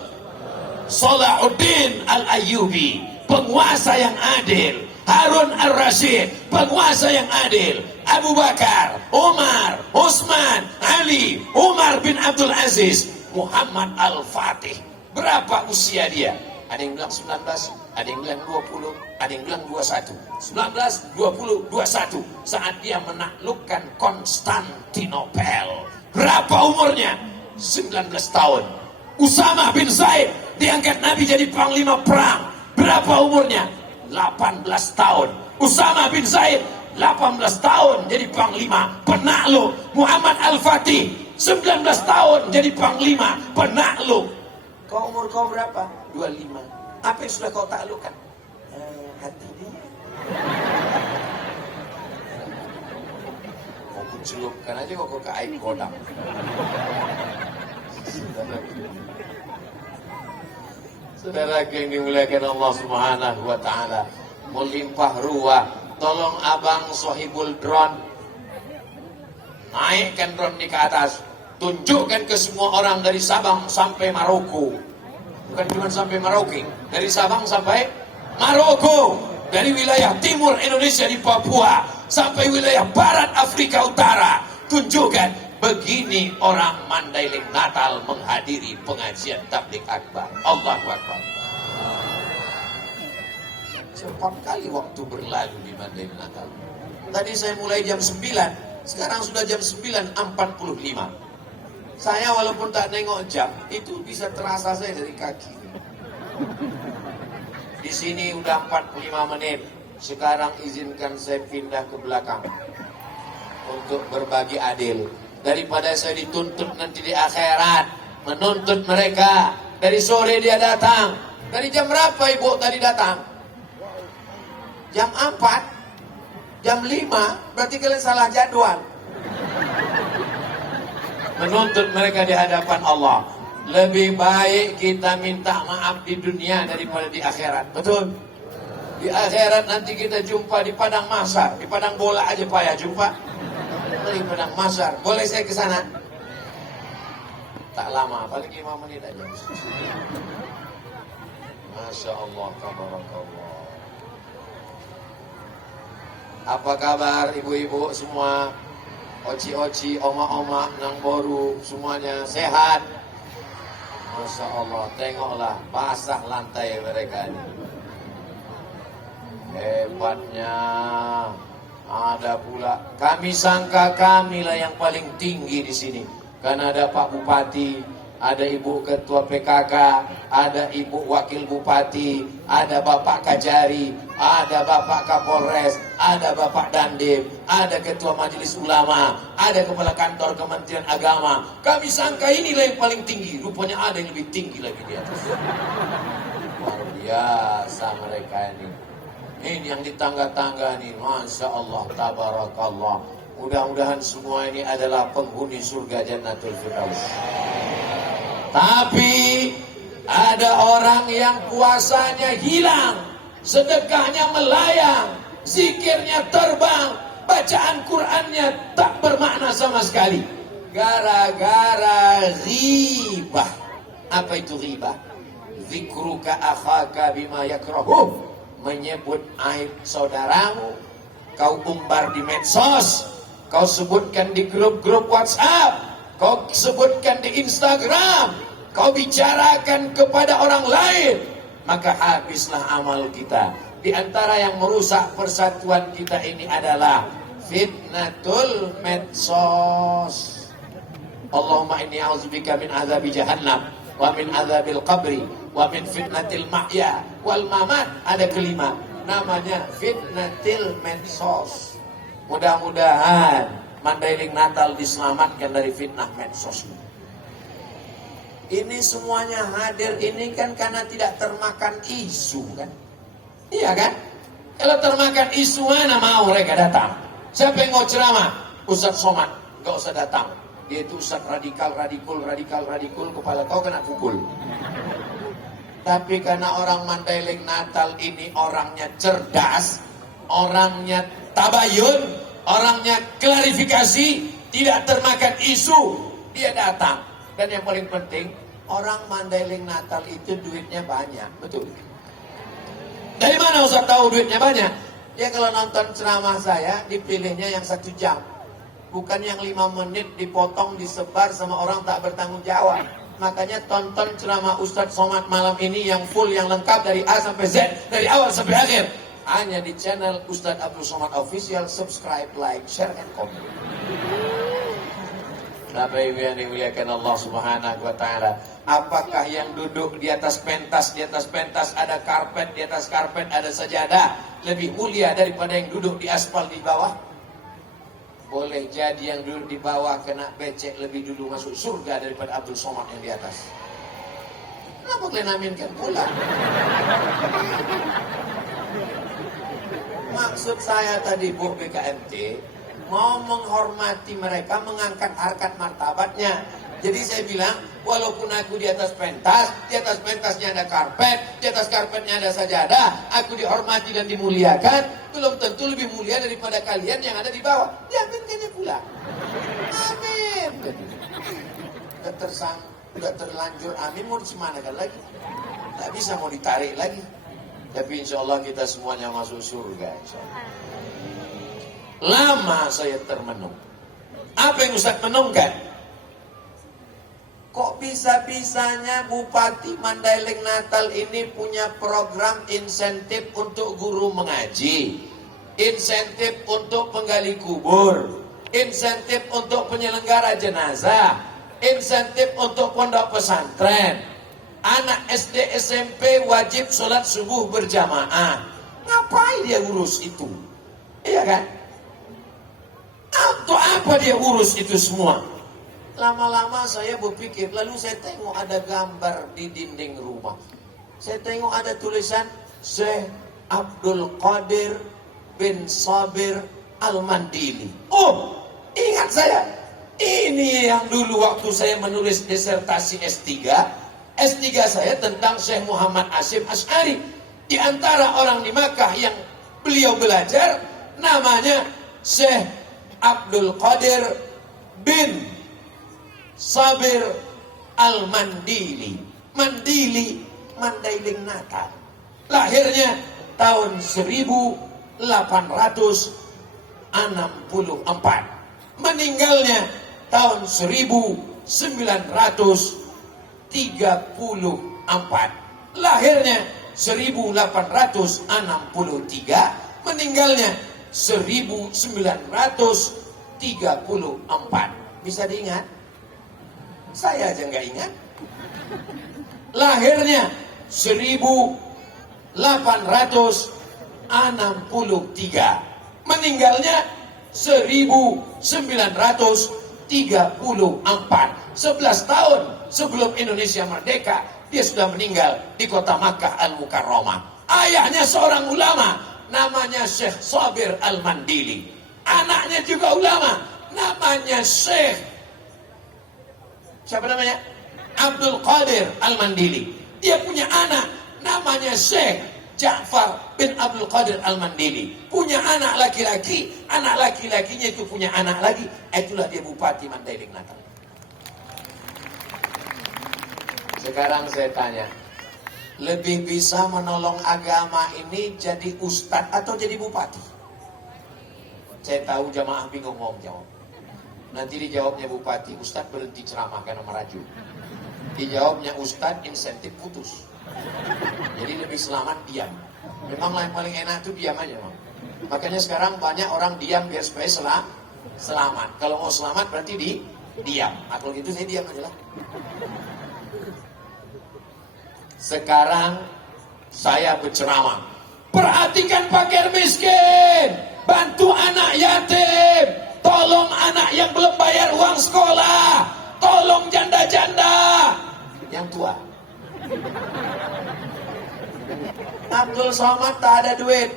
Salahuddin Al-Ayyubi, penguasa yang adil. Harun Ar-Rasyid, penguasa yang adil. Abu Bakar, Umar, Utsman, Ali, Umar bin Abdul Aziz, Muhammad Al-Fatih. Berapa usia dia? Ada yang bilang 19, ada yang bilang 20, ada yang bilang 21. 19, 20, 21. Saat dia menaklukkan Konstantinopel. Berapa umurnya? 19 tahun. Usama bin Zaid diangkat Nabi jadi panglima perang. Berapa umurnya? 18 tahun. Usama bin Zaid 18 tahun jadi panglima penakluk. Muhammad Al-Fatih 19 tahun jadi panglima penakluk. Kau umur kau berapa? 25. Apa yang sudah kau taklukkan? Hati dia. Kau kucelupkan aja kau ke air kodam. Saudara yang dimuliakan Allah Subhanahu wa taala, melimpah ruah. Tolong abang sohibul drone, naikkan drone ini ke atas, tunjukkan ke semua orang dari Sabang sampai Maroko. Bukan cuma sampai Merauke, dari Sabang sampai Maroko, dari wilayah timur Indonesia di Papua sampai wilayah barat Afrika Utara. Tunjukkan begini orang Mandailing Natal menghadiri pengajian tabligh akbar. Allahu Akbar. Cepat kali waktu berlalu di Mandailing Natal. Tadi saya mulai jam 9, sekarang sudah jam 9.45. Saya walaupun tak nengok jam, itu bisa terasa saya dari kaki. Di sini udah 45 menit. Sekarang izinkan saya pindah ke belakang untuk berbagi adil. Daripada saya dituntut nanti di akhirat, menuntut mereka. Dari sore dia datang. Dari jam berapa ibu tadi datang? Jam 4, jam 5, berarti kalian salah jadwal. Menuntut mereka di hadapan Allah. Lebih baik kita minta maaf di dunia daripada di akhirat. Betul? Di akhirat nanti kita jumpa di padang mahsyar. Di padang bola aja payah jumpa. Di padang mahsyar. Boleh saya ke sana? Tak lama, paling 5 menit aja. Masya Allah, tabarakallah. Apa kabar ibu-ibu semua? Oci-oci, oma-oma, nang boru, semuanya sehat. Masya Allah, tengoklah basah lantai mereka ini. Hebatnya. Ada pula, kami sangka kamilah yang paling tinggi di sini. Karena ada Pak Bupati, ada Ibu Ketua PKK, ada Ibu Wakil Bupati, ada Bapak Kajari, ada Bapak Kapolres, ada Bapak Dandim, ada Ketua Majelis Ulama, ada Kepala Kantor Kementerian Agama. Kami sangka inilah yang paling tinggi, rupanya ada yang lebih tinggi lagi di atas. Luar biasa mereka ini. Ini yang di tangga-tangga nih, Masya Allah, tabarakallah. Mudah-mudahan semua ini adalah penghuni surga Jannatul Firdaus. Tapi ada orang yang puasanya hilang, sedekahnya melayang, zikirnya terbang, bacaan Qur'annya tak bermakna sama sekali. Gara-gara ghibah. Apa itu ghibah? Zikruka akhaka bima yakrahu. Menyebut aib saudaramu, kau umbar di medsos, kau sebutkan di grup-grup WhatsApp, kau sebutkan di Instagram, kau bicarakan kepada orang lain, maka habislah amal kita. Di antara yang merusak persatuan kita ini adalah fitnatul medsos. Allahumma inni a'udzubika min azabi jahannam wa min azabil qabri wa min fitnatil mahya wal mamat. Ada kelima, namanya fitnatil medsos. Mudah-mudahan Mandailing Natal diselamatkan dari fitnah medsos. Ini semuanya hadir ini kan karena tidak termakan isu kan? Iya kan? Kalau termakan isu mana mau mereka datang? Siapa yang mau ceramah? Ustadz Somad, gak usah datang. Dia itu ustadz radikal, kepala kau kena pukul. Tapi karena orang Mandailing Natal ini orangnya cerdas, orangnya tabayun, orangnya klarifikasi, tidak termakan isu, dia datang. Dan yang paling penting, orang Mandailing Natal itu duitnya banyak, betul. Dari mana Ustaz tahu duitnya banyak? Dia kalau nonton ceramah saya, dipilihnya yang 1 jam. Bukan yang 5 menit dipotong, disebar sama orang tak bertanggung jawab. Makanya tonton ceramah Ustadz Somad malam ini yang full, yang lengkap dari A sampai Z, dari awal sampai akhir. Hanya di channel Ustadz Abdul Somad Official. Subscribe, like, share, and comment. Bapak Ibu yang dimuliakan Allah Subhanahu wa Ta'ala, apakah yang duduk di atas pentas ada karpet, di atas karpet ada sajadah, lebih mulia daripada yang duduk di aspal di bawah? Boleh jadi yang duduk di bawah kena becek lebih dulu masuk surga daripada Abdul Somad yang di atas. Kenapa kalian aminkan pula? Maksud saya tadi Bu BKMT mau menghormati mereka, mengangkat harkat martabatnya. Jadi saya bilang, walaupun aku di atas pentasnya ada karpet, di atas karpetnya ada sajadah, aku dihormati dan dimuliakan, belum tentu lebih mulia daripada kalian yang ada di bawah. Diaminkannya pula. Amin. Udah terlanjur amin, mau disemanakan lagi? Tak bisa mau ditarik lagi. Tapi insya Allah kita semuanya masuk surga, insya Allah. Lama saya termenung. Apa yang Ustaz menungkan? Kok bisa-bisanya Bupati Mandailing Natal ini punya program insentif untuk guru mengaji, insentif untuk penggali kubur, insentif untuk penyelenggara jenazah, insentif untuk pondok pesantren. Anak SD SMP wajib sholat subuh berjamaah. Ngapain dia urus itu? Iya kan? Untuk apa dia urus itu semua? Lama-lama saya berpikir, lalu saya tengok ada gambar di dinding rumah. Saya tengok ada tulisan Syekh Abdul Qadir bin Sabir Al-Mandili. Oh, ingat saya. Ini yang dulu waktu saya menulis disertasi S3. S3 saya tentang Syekh Muhammad Hashim Asy'ari. Di antara orang di Makkah yang beliau belajar, namanya Syekh Abdul Qadir bin Sabir Al-Mandili. Mandili, Mandailing Natal. Lahirnya tahun 1864. Meninggalnya tahun 1934. Lahirnya 1863, meninggalnya 1934. Bisa diingat? Saya aja nggak ingat. Lahirnya 1863, meninggalnya 1934. 11 tahun sebelum Indonesia merdeka, dia sudah meninggal di kota Makkah Al-Mukarramah. Ayahnya seorang ulama, namanya Syekh Sabir Al-Mandili. Anaknya juga ulama, namanya Syekh, siapa namanya? Abdul Qadir Al-Mandili. Dia punya anak, namanya Syekh Ja'far bin Abdul Qadir Al-Mandili. Punya anak laki-laki, anak laki-lakinya itu punya anak lagi. Itulah dia Bupati Mandailing Natal. Sekarang saya tanya, lebih bisa menolong agama ini jadi ustadz atau jadi bupati? Saya tahu jamaah bingung mau jawab. Nanti dijawabnya bupati, ustadz berhenti ceramah karena merajuk. Dijawabnya ustadz, insentif putus. Jadi lebih selamat diam. Memang yang paling enak itu diam aja, Bang. Makanya sekarang banyak orang diam biar supaya selamat. Kalau mau selamat berarti diam. Nah, kalau gitu saya diam aja lah. Sekarang saya berceramah. Perhatikan fakir miskin, bantu anak yatim, tolong anak yang belum bayar uang sekolah, tolong janda-janda yang tua. Abdul Somad tak ada duit.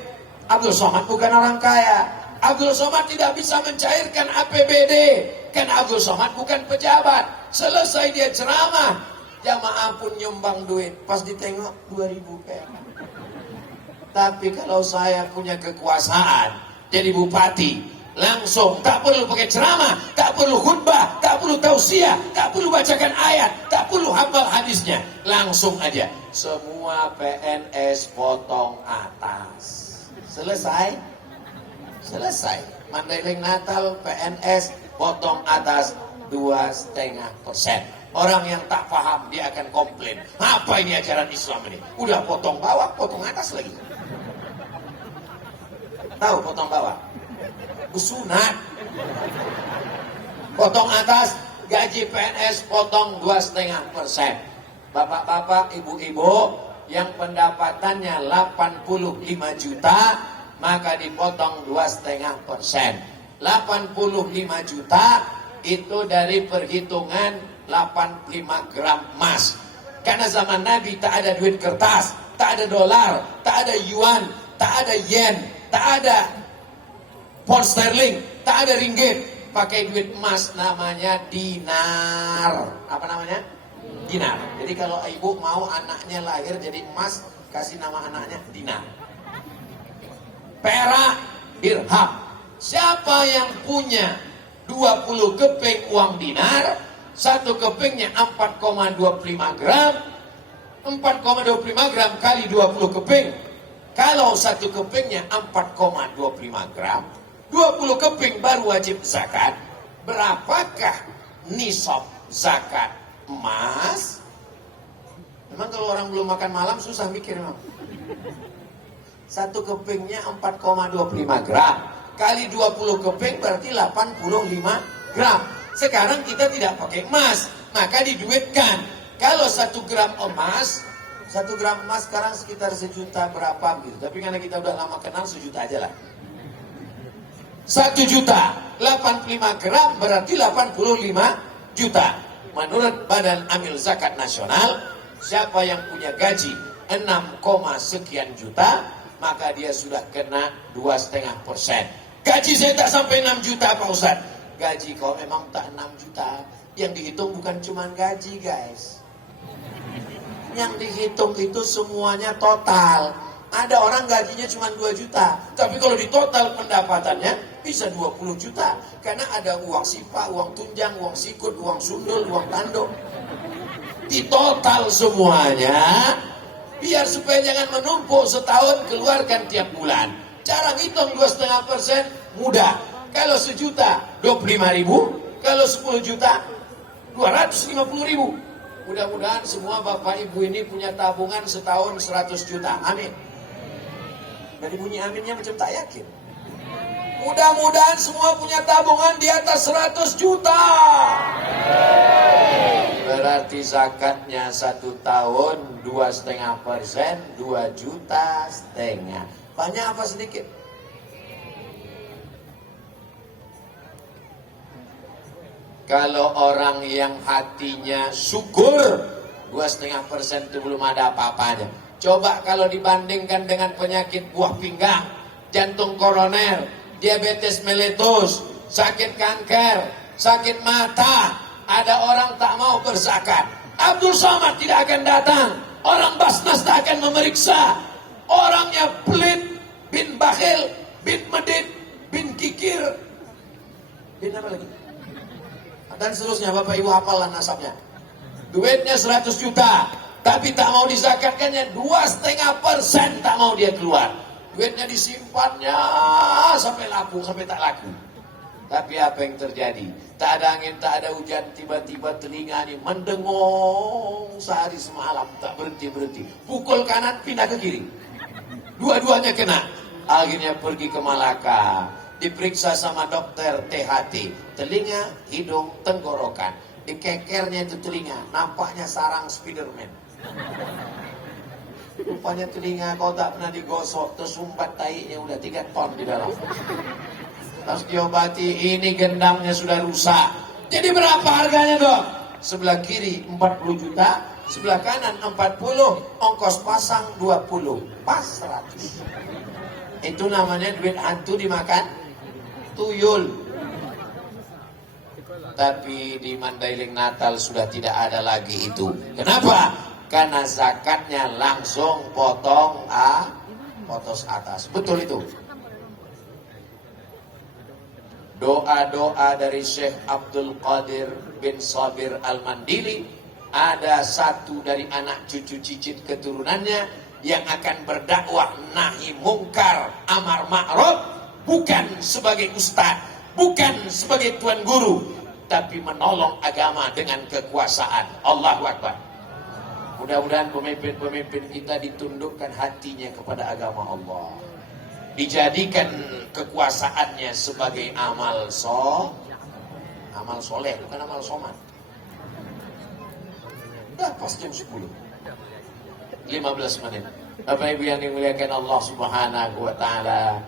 Abdul Somad bukan orang kaya. Abdul Somad tidak bisa mencairkan APBD, karena Abdul Somad bukan pejabat. Selesai dia ceramah, jamaah pun nyumbang duit. Pas ditengok 2.000 perak. Tapi kalau saya punya kekuasaan jadi bupati, langsung tak perlu pakai ceramah, tak perlu khutbah, tak perlu tausiah, tak perlu bacakan ayat, tak perlu hafal hadisnya. Langsung aja semua PNS potong atas. Selesai. Mandailing Natal PNS potong atas 2,5%. Orang yang tak paham dia akan komplain. Apa ini ajaran Islam ini? Udah potong bawah, potong atas lagi. Tahu potong bawah? Sunat. Potong atas, gaji PNS potong 2,5%. Bapak-bapak, ibu-ibu yang pendapatannya 85 juta, maka dipotong 2,5%. 85 juta itu dari perhitungan 85 gram emas. Karena zaman Nabi tak ada duit kertas, tak ada dolar, tak ada yuan, tak ada yen, tak ada pound sterling, tak ada ringgit. Pakai duit emas, namanya dinar. Apa namanya? Dinar. Jadi kalau ibu mau anaknya lahir jadi emas, kasih nama anaknya dinar. Perak, dirham. Siapa yang punya 20 keping uang dinar, satu kepingnya 4,25 gram. 4,25 gram kali 20 keping. Kalau satu kepingnya 4,25 gram, 20 keping baru wajib zakat. Berapakah nisab zakat emas. Memang kalau orang belum makan malam susah mikir memang. Satu kepingnya 4,25 gram. Kali 20 keping berarti 85 gram. Sekarang kita tidak pakai emas, maka diduitkan. Kalau 1 gram emas, 1 gram emas sekarang sekitar 1 juta berapa gitu. Tapi karena kita udah lama kenal, 1 juta aja lah. 1 juta 85 gram berarti 85 juta. Menurut Badan Amil Zakat Nasional, siapa yang punya gaji 6, sekian juta, maka dia sudah kena 2,5%. Gaji saya tak sampai 6 juta Pak Ustaz. Gaji kau memang tak 6 juta. Yang dihitung bukan cuma gaji guys. Yang dihitung itu semuanya total. Ada orang gajinya cuma 2 juta. Tapi kalau di total pendapatannya bisa 20 juta. Karena ada uang sipa, uang tunjang, uang sikut, uang sundul, uang tanduk. Di total semuanya. Biar supaya jangan menumpuk, setahun keluarkan tiap bulan. Cara ngitung 2,5% mudah. Kalau 1 juta 25.000, kalau 10 juta 250.000. Mudah-mudahan semua bapak ibu ini punya tabungan setahun 100 juta. Amin. Dari bunyi aminnya macam tak yakin. Mudah-mudahan semua punya tabungan di atas 100 juta. Berarti zakatnya 1 tahun 2,5%, 2,5 juta. Banyak apa sedikit? Kalau orang yang hatinya syukur, 2,5% itu belum ada apa-apanya. Coba kalau dibandingkan dengan penyakit buah pinggang, jantung koroner, diabetes meletus, sakit kanker, sakit mata, ada orang tak mau berzakat. Abdul Somad tidak akan datang. Orang Basnas tak akan memeriksa. Orangnya pelit, bin bakhil, bin medit, bin kikir, bin apa lagi? Dan seterusnya, Bapak Ibu hafalah nasabnya. Duitnya 100 juta, tapi tak mau dizakatkannya, 2,5% tak mau dia keluar. Duitnya disimpannya sampai laku, sampai tak laku. Tapi apa yang terjadi? Tak ada angin, tak ada hujan, tiba-tiba telinga ini mendengung sehari semalam, tak berhenti-berhenti. Pukul kanan, pindah ke kiri. Dua-duanya kena. Akhirnya pergi ke Malaka. Diperiksa sama dokter THT, telinga, hidung, tenggorokan. Dikekernya itu telinga, nampaknya sarang Spiderman. Rupanya telinga kau tak pernah digosok, tersumbat taiknya udah 3 ton di dalam. Terus diobati, ini gendangnya sudah rusak. Jadi berapa harganya dok? Sebelah kiri 40 juta, sebelah kanan 40, ongkos pasang 20, pas 100. Itu namanya duit hantu dimakan tuyul. Tapi di Mandailing Natal sudah tidak ada lagi itu. Kenapa? Karena zakatnya langsung potong potos atas. Betul itu. Doa-doa dari Syekh Abdul Qadir bin Sabir Al-Mandili. Ada satu dari anak cucu cicit keturunannya yang akan berdakwah nahi mungkar amar ma'ruf. Bukan sebagai ustaz, bukan sebagai tuan guru, tapi menolong agama dengan kekuasaan. Allahu Akbar. Mudah-mudahan pemimpin-pemimpin kita ditundukkan hatinya kepada agama Allah. Dijadikan kekuasaannya sebagai amal soleh, bukan amal somat. Udah pas jam 10, 15 menit. Bapak Ibu yang dimuliakan Allah Subhanahu wa Ta'ala,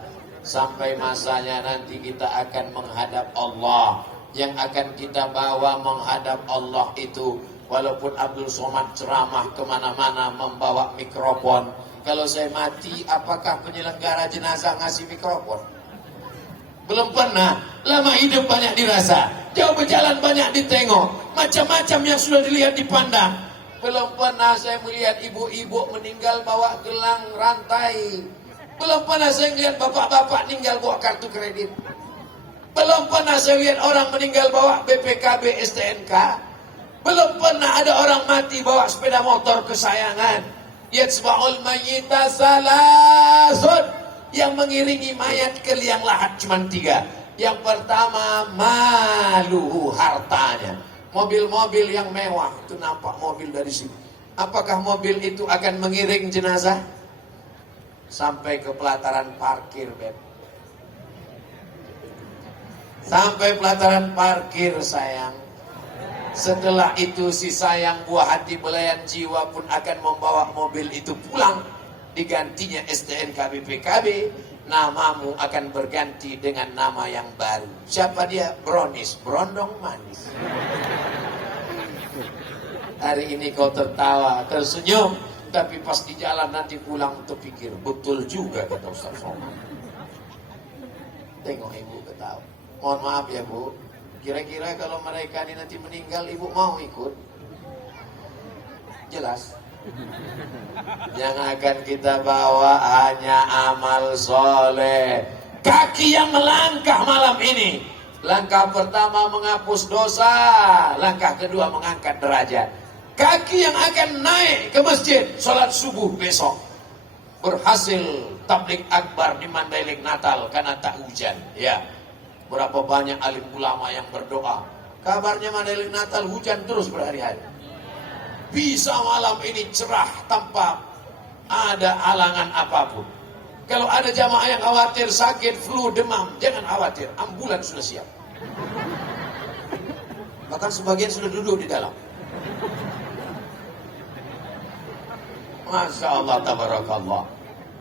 sampai masanya nanti kita akan menghadap Allah. Yang akan kita bawa menghadap Allah itu, walaupun Abdul Somad ceramah kemana-mana membawa mikrofon. Kalau saya mati, apakah penyelenggara jenazah ngasih mikrofon? Belum pernah. Lama hidup banyak dirasa, jauh berjalan banyak ditengok, macam-macam yang sudah dilihat dipandang. Belum pernah saya melihat ibu-ibu meninggal bawa gelang rantai. Belum pernah saya lihat bapak-bapak meninggal bawa kartu kredit. Belum pernah saya lihat orang meninggal bawa BPKB STNK. Belum pernah ada orang mati bawa sepeda motor kesayangan. Yatsba'ul mayyita salasun. Yang mengiringi mayat ke liang lahat cuma 3. Yang pertama, maluhu, hartanya. mobil-mobil yang mewah, itu nampak mobil dari sini. Apakah mobil itu akan mengiring jenazah sampai ke pelataran parkir, Beb? Sampai pelataran parkir, sayang. Setelah itu si sayang buah hati belayan jiwa pun akan membawa mobil itu pulang. Digantinya STNK BPKB. Namamu akan berganti dengan nama yang baru. Siapa dia? Bronis, berondong manis. Hari ini kau tertawa, tersenyum, tapi pas di jalan nanti pulang terpikir, betul juga kata Ustaz Somad. Tengok ibu ketawa. Mohon maaf ya Bu, kira-kira kalau mereka ini nanti meninggal, ibu mau ikut? Jelas. Yang akan kita bawa hanya amal soleh. Kaki yang melangkah malam ini. Langkah pertama menghapus dosa, langkah kedua mengangkat derajat. Kaki yang akan naik ke masjid sholat subuh besok, berhasil tabligh akbar di Mandailing Natal karena tak hujan. Ya, berapa banyak alim ulama yang berdoa. Kabarnya Mandailing Natal hujan terus berhari-hari. Bisa malam ini cerah tanpa ada halangan apapun. Kalau ada jamaah yang khawatir sakit, flu, demam, jangan khawatir, ambulans sudah siap. Bahkan sebagian sudah duduk di dalam. Masya Allah, tabarakallah.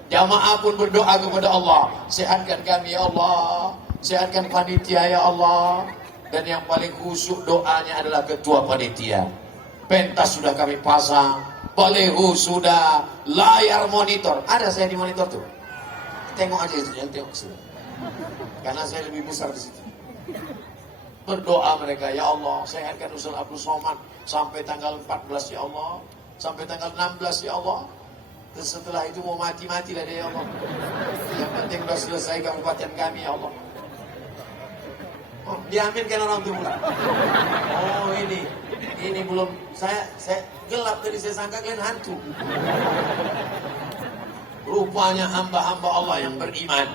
Jamaah pun berdoa kepada Allah, sehatkan kami ya Allah, sehatkan panitia ya Allah. Dan yang paling khusyuk doanya adalah ketua panitia. Pentas sudah kami pasang, balehu sudah, layar monitor. Ada saya di monitor tuh. Tengok aja itu, yang tengok sini. Karena saya lebih besar di situ. Berdoa mereka, ya Allah, sehatkan Ustaz Abdul Somad sampai tanggal 14 ya Allah, sampai tanggal 16 ya Allah. Terus setelah itu mau mati-mati lah dia ya Allah. Yang penting sudah selesai kabupaten kami ya Allah. Oh, diaminkan orang tua. Oh ini belum saya gelap tadi, saya sangka kalian hantu. Rupanya hamba-hamba Allah yang beriman.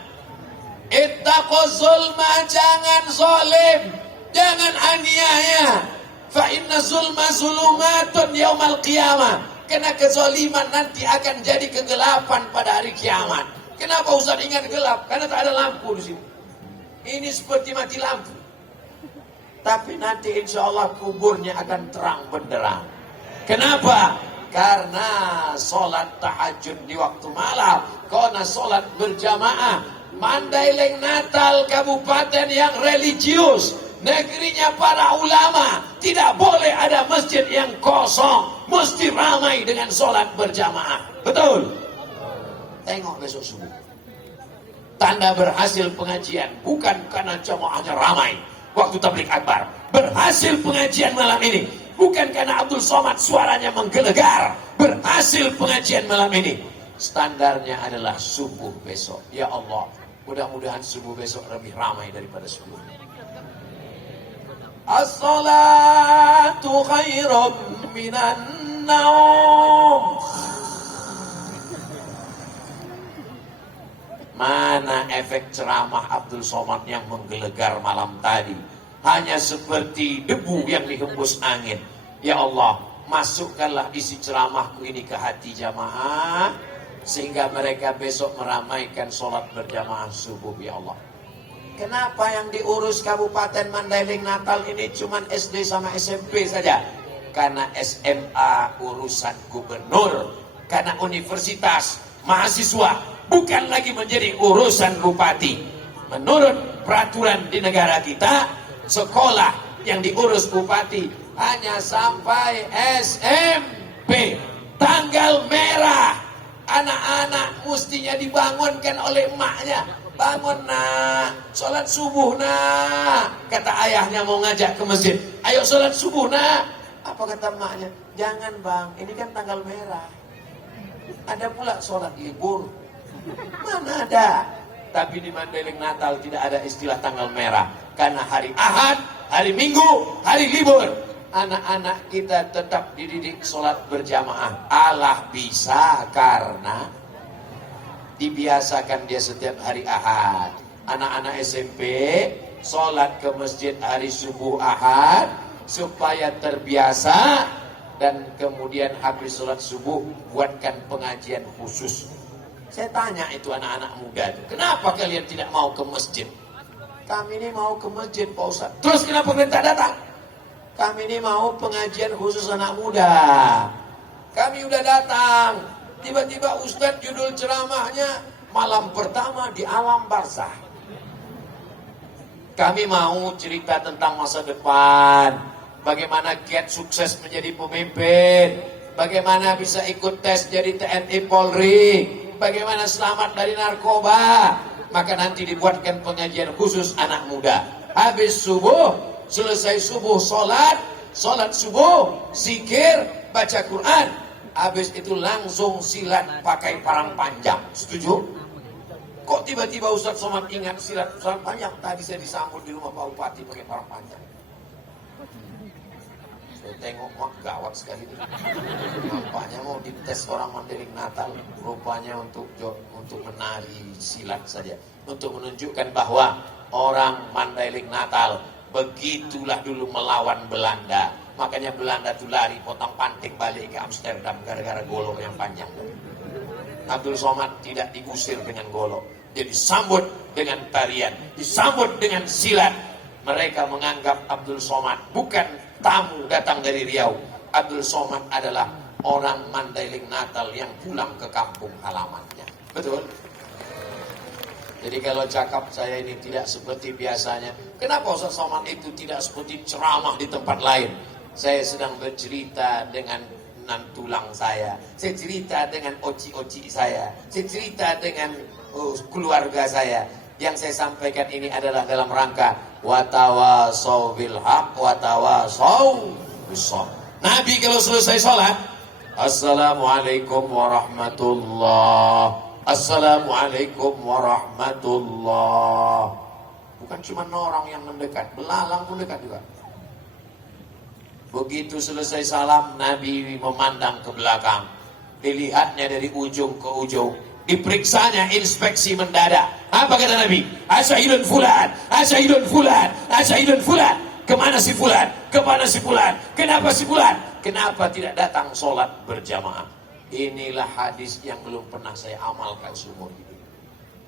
Ittaquz zulma, jangan zalim, jangan aniaya. Fa inna zulma zulumatun yaumal qiyamah. Karena kezaliman nanti akan jadi kegelapan pada hari kiamat. Kenapa Ustaz ingat gelap? Karena tak ada lampu di sini. Ini seperti mati lampu. Tapi nanti insya Allah kuburnya akan terang benderang. Kenapa? Karena sholat tahajud di waktu malam. Karena sholat berjamaah. Mandailing Natal kabupaten yang religius, negerinya para ulama. Tidak boleh ada masjid yang kosong. Mesti ramai dengan sholat berjamaah. Betul? Tengok besok subuh. Tanda berhasil pengajian bukan karena jamaahnya ramai waktu tabligh akbar. Berhasil pengajian malam ini bukan karena Abdul Somad suaranya menggelegar. Berhasil pengajian malam ini standarnya adalah subuh besok. Ya Allah, mudah-mudahan subuh besok lebih ramai daripada sebelumnya. As-salatu khairum minan naum. Mana efek ceramah Abdul Somad yang menggelegar malam tadi? Hanya seperti debu yang dihembus angin. Ya Allah, masukkanlah isi ceramahku ini ke hati jamaah, sehingga mereka besok meramaikan sholat berjamaah subuh. Ya Allah, kenapa yang diurus Kabupaten Mandailing Natal ini cuma SD sama SMP saja? Karena SMA urusan gubernur, karena universitas mahasiswa bukan lagi menjadi urusan bupati. Menurut peraturan di negara kita, sekolah yang diurus bupati hanya sampai SMP. Tanggal merah, anak-anak mestinya dibangunkan oleh emaknya. Bangun nak, sholat subuh nak. Kata ayahnya mau ngajak ke masjid, ayo sholat subuh nak. Apa kata emaknya? Jangan bang, ini kan tanggal merah. Ada pula sholat libur. Mana ada? Tapi di Mandailing Natal tidak ada istilah tanggal merah. Karena hari Ahad, hari Minggu, hari libur. Anak-anak kita tetap dididik sholat berjamaah. Allah bisa karena dibiasakan dia setiap hari Ahad. Anak-anak SMP sholat ke masjid hari subuh Ahad. supaya terbiasa. Dan kemudian habis sholat subuh buatkan pengajian khusus. Saya tanya itu anak-anak muda itu, kenapa kalian tidak mau ke masjid? Kami ini mau ke masjid Pak Ustaz. Terus kenapa kalian tak datang? Kami ini mau pengajian khusus anak muda. Kami udah datang. Tiba-tiba Ustaz judul ceramahnya malam pertama di alam barzah. Kami mau cerita tentang masa depan. Bagaimana kiat sukses menjadi pemimpin. Bagaimana bisa ikut tes jadi TNI Polri. Bagaimana selamat dari narkoba. Maka nanti dibuatkan pengajian khusus anak muda. Habis subuh, selesai subuh sholat subuh, zikir, baca Quran. Habis itu langsung silat pakai parang panjang. Setuju? Kok tiba-tiba Ustaz Somad ingat silat parang panjang? Tadi saya disambut di rumah Pak Bupati pakai parang panjang. Saya tengok, wah gawat sekali ini. Nampaknya mau dites orang Mandailing Natal. Rupanya untuk menari silat saja. Untuk menunjukkan bahwa orang Mandailing Natal begitulah dulu melawan Belanda. Makanya Belanda tuh lari potong panting balik ke Amsterdam gara-gara golok yang panjang. Abdul Somad tidak diusir dengan golok. Dia disambut dengan tarian, disambut dengan silat. Mereka menganggap Abdul Somad bukan tamu datang dari Riau. Abdul Somad adalah orang Mandailing Natal yang pulang ke kampung halamannya. Betul? Jadi kalau cakap saya ini tidak seperti biasanya, kenapa Ustaz Somad itu tidak seperti ceramah di tempat lain? Saya sedang bercerita dengan nan tulang saya cerita dengan oci-oci saya cerita dengan keluarga saya. Yang saya sampaikan ini adalah dalam rangka watawasau bil haq watawasau bis sabr. Nabi kalau selesai sholat, assalamualaikum warahmatullah, assalamualaikum warahmatullah. Bukan cuma orang yang mendekat, belalang pun dekat juga. Begitu selesai salam, Nabi memandang ke belakang. Dilihatnya dari ujung ke ujung. Diperiksanya inspeksi mendadak. Apa kata Nabi? Asyhidun fulan, asyhidun fulan, asyhidun fulan. Kemana si fulan? Kemana si fulan? Kenapa si fulan? Kenapa tidak datang sholat berjamaah? Inilah hadis yang belum pernah saya amalkan seumur hidup.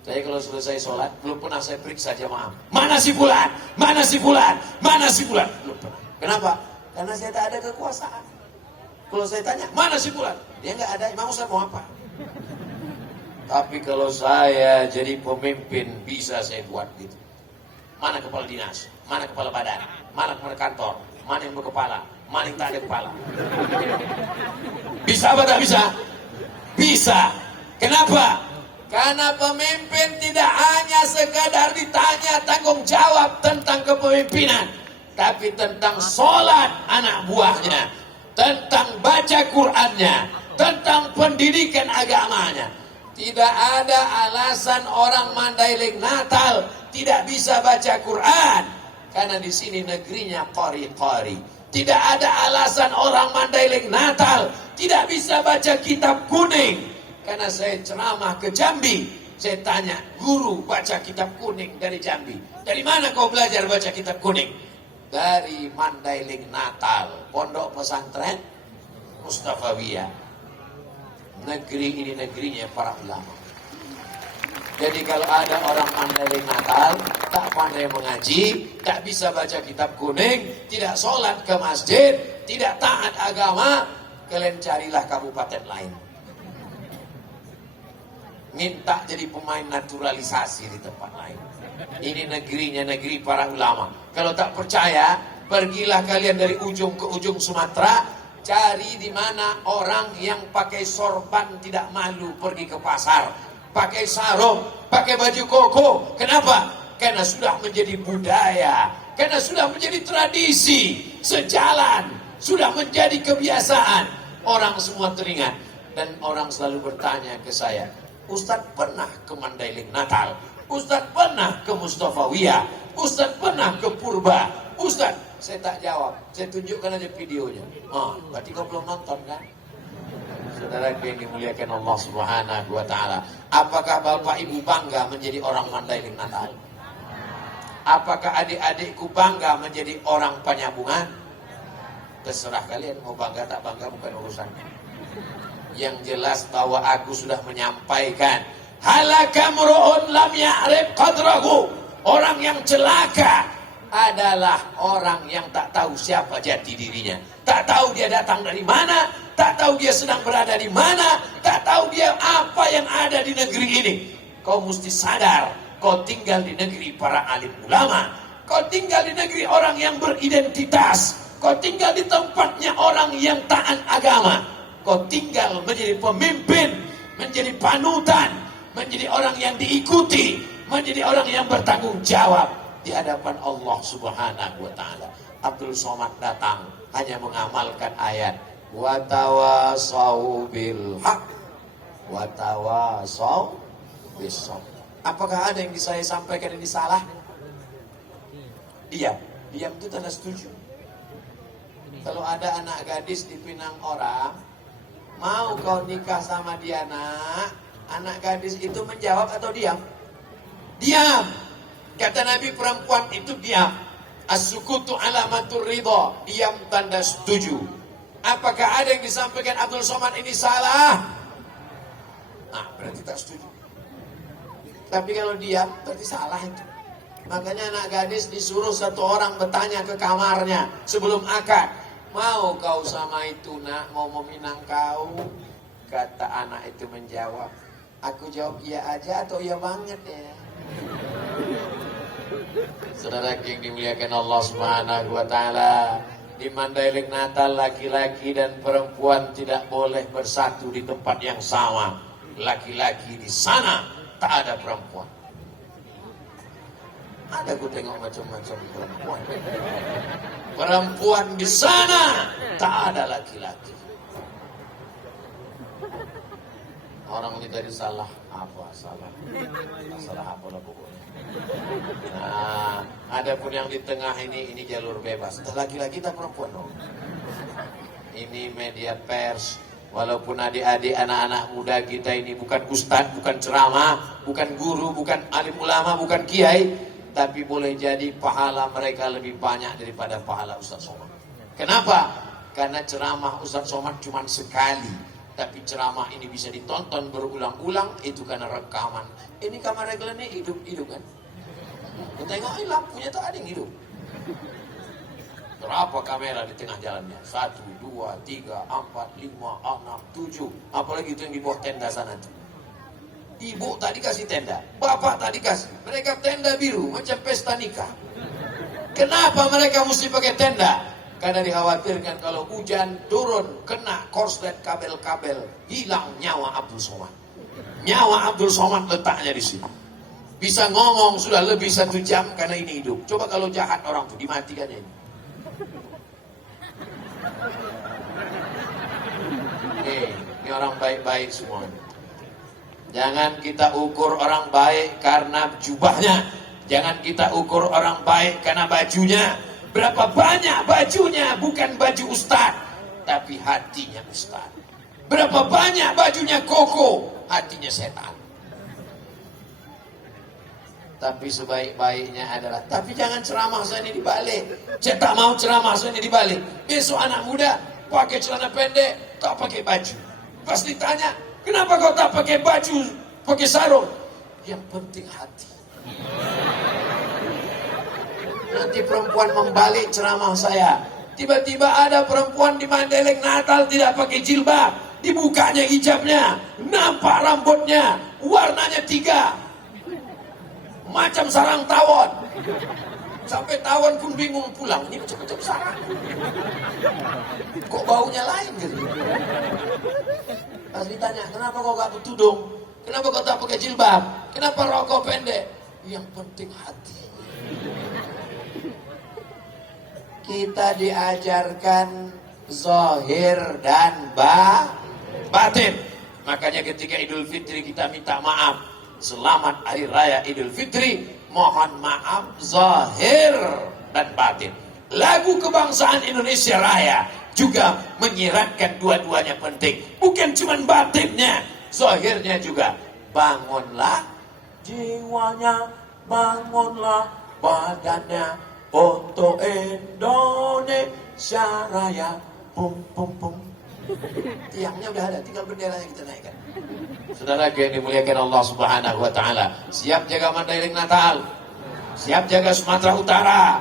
Saya kalau selesai sholat, belum pernah saya periksa jamaah. Mana si fulan? Mana si fulan? Mana si fulan? Belum pernah. Kenapa? Karena saya tak ada kekuasaan. Kalau saya tanya, mana si fulan? Dia nggak ada, emang Ustaz mau apa? Tapi kalau saya jadi pemimpin, bisa saya buat gitu. Mana kepala dinas? Mana kepala badan? Mana kepala kantor? Mana yang berkepala? Mana yang tak ada kepala? Bisa apa tak bisa? Bisa. Kenapa? Karena pemimpin tidak hanya sekadar ditanya tanggung jawab tentang kepemimpinan, tapi tentang sholat anak buahnya, tentang baca Qur'annya, tentang pendidikan agamanya. Tidak ada alasan orang Mandailing Natal tidak bisa baca Quran, karena di sini negerinya qari-qari. Tidak ada alasan orang Mandailing Natal tidak bisa baca kitab kuning, karena saya ceramah ke Jambi. Saya tanya, guru baca kitab kuning dari Jambi, dari mana kau belajar baca kitab kuning? Dari Mandailing Natal, pondok pesantren Mustafawiyah. Negeri ini negerinya para ulama. Jadi kalau ada orang Mandailing Natal tak pandai mengaji, tak bisa baca kitab kuning, tidak sholat ke masjid, tidak taat agama, kalian carilah kabupaten lain. Minta jadi pemain naturalisasi di tempat lain. Ini negerinya negeri para ulama. Kalau tak percaya, pergilah kalian dari ujung ke ujung Sumatera, cari di mana orang yang pakai sorban tidak malu pergi ke pasar, pakai sarung, pakai baju koko. Kenapa? Karena sudah menjadi budaya, karena sudah menjadi tradisi, sejalan, sudah menjadi kebiasaan. Orang semua teringat dan orang selalu bertanya ke saya, Ustaz pernah ke Mandailing Natal? Ustaz pernah ke Mustafawiyah? Ustaz pernah ke Purba? Ustaz, saya tak jawab. Saya tunjukkan aja videonya. Berarti kau belum nonton kan? Saudara yang dimuliakan Allah Subhanahu wa Ta'ala. Apakah Bapak Ibu bangga menjadi orang Mandailing Natal? Apakah adik-adikku bangga menjadi orang Penyambungan? Terserah kalian mau bangga tak bangga, bukan urusan. Yang jelas bahwa aku sudah menyampaikan, halaka mru'un lam ya'rif qadrahu. Orang yang celaka adalah orang yang tak tahu siapa jati dirinya, tak tahu dia datang dari mana, tak tahu dia sedang berada di mana, tak tahu dia apa yang ada di negeri ini. Kau mesti sadar, kau tinggal di negeri para alim ulama, kau tinggal di negeri orang yang beridentitas, kau tinggal di tempatnya orang yang taat agama, kau tinggal menjadi pemimpin, menjadi panutan, menjadi orang yang diikuti, menjadi orang yang bertanggung jawab di hadapan Allah Subhanahu wa taala. Abdul Somad datang hanya mengamalkan ayat wa tawasau bil haq wa tawasau bis sabr. Apakah ada yang saya sampaikan ini salah? Diam itu tanda setuju. Kalau ada anak gadis dipinang orang, mau kau nikah sama dia nak? Anak gadis itu menjawab atau diam? Diam. Kata Nabi, perempuan itu diam. As-sukutu alamatur ridha. Diam tanda setuju. Apakah ada yang disampaikan Abdul Somad ini salah? Nah, berarti tak setuju. Tapi kalau diam, berarti salah itu. Makanya anak gadis disuruh satu orang bertanya ke kamarnya sebelum akad. Mau kau sama itu nak, mau meminang kau? Kata anak itu menjawab, aku jawab iya aja atau iya banget ya. Saudara yang dimuliakan Allah Subhanahu wa taala, di Mandailing Natal laki-laki dan perempuan tidak boleh bersatu di tempat yang sama. Laki-laki di sana, tak ada perempuan. Ada gue tengok macam-macam perempuan. Perempuan di sana, tak ada laki-laki. Orang ini tadi salah apa? Salah apa lah pokoknya. Nah, ada pun yang di tengah ini jalur bebas. Laki-laki tak perempuan dong. Ini media pers. Walaupun adik-adik anak-anak muda kita ini bukan ustadz, bukan ceramah, bukan guru, bukan alim ulama, bukan kiai, tapi boleh jadi pahala mereka lebih banyak daripada pahala Ustaz Somad. Kenapa? Karena ceramah Ustaz Somad cuma sekali, tapi ceramah ini bisa ditonton berulang-ulang, itu karena rekaman. Ini kamera ini hidup kan? Tengok ini lampunya tak ada yang hidup. Berapa kamera di tengah jalannya? 1, 2, 3, 4, 5, 6, 7. Apalagi itu yang di bawah tenda sana tuh. Ibu tadi kasih tenda, bapak tadi kasih. Mereka tenda biru macam pesta nikah. Kenapa mereka mesti pakai tenda? Karena dikhawatirkan kalau hujan turun, kena korslet kabel-kabel, hilang nyawa Abdul Somad. Nyawa Abdul Somad letaknya di sini. Bisa ngomong sudah lebih 1 jam karena ini hidup. Coba kalau jahat orang tuh dimatikan ini. Ini orang baik-baik semua. Jangan kita ukur orang baik karena jubahnya. Jangan kita ukur orang baik karena bajunya. Berapa banyak bajunya, bukan baju ustaz, tapi hatinya ustaz. Berapa banyak bajunya koko, hatinya setan. Tapi sebaik-baiknya adalah, tapi jangan ceramah saya ini dibalik. Saya tak mau ceramah saya ini dibalik. Besok anak muda pakai celana pendek, tak pakai baju. Pas ditanya, kenapa kau tak pakai baju, pakai sarung? Yang penting hati. Nanti perempuan membalik ceramah saya. Tiba-tiba ada perempuan di Mandailing Natal tidak pakai jilbab, dibukanya hijabnya, nampak rambutnya, warnanya 3. Macam sarang tawon. Sampai tawon pun bingung pulang. Ini macam-macam sarang. Kok baunya lain gitu? Pas ditanya, kenapa kau gak bertudung? Kenapa kau tak pakai jilbab? Kenapa rokok pendek? Yang penting hati. Kita diajarkan zahir dan batin. Makanya ketika Idul Fitri kita minta maaf. Selamat Hari Raya Idul Fitri. Mohon maaf zahir dan batin. Lagu kebangsaan Indonesia Raya juga menyiratkan dua-duanya penting. Bukan cuma batinnya, zahirnya juga. Bangunlah jiwanya, bangunlah badannya untuk Indonesia Raya. Pum pum pum. Tiangnya udah ada, tinggal benderanya kita naikkan. Saudara yang dimuliakan Allah Subhanahu wa taala, siap jaga Mandailing Natal. Siap jaga Sumatera Utara.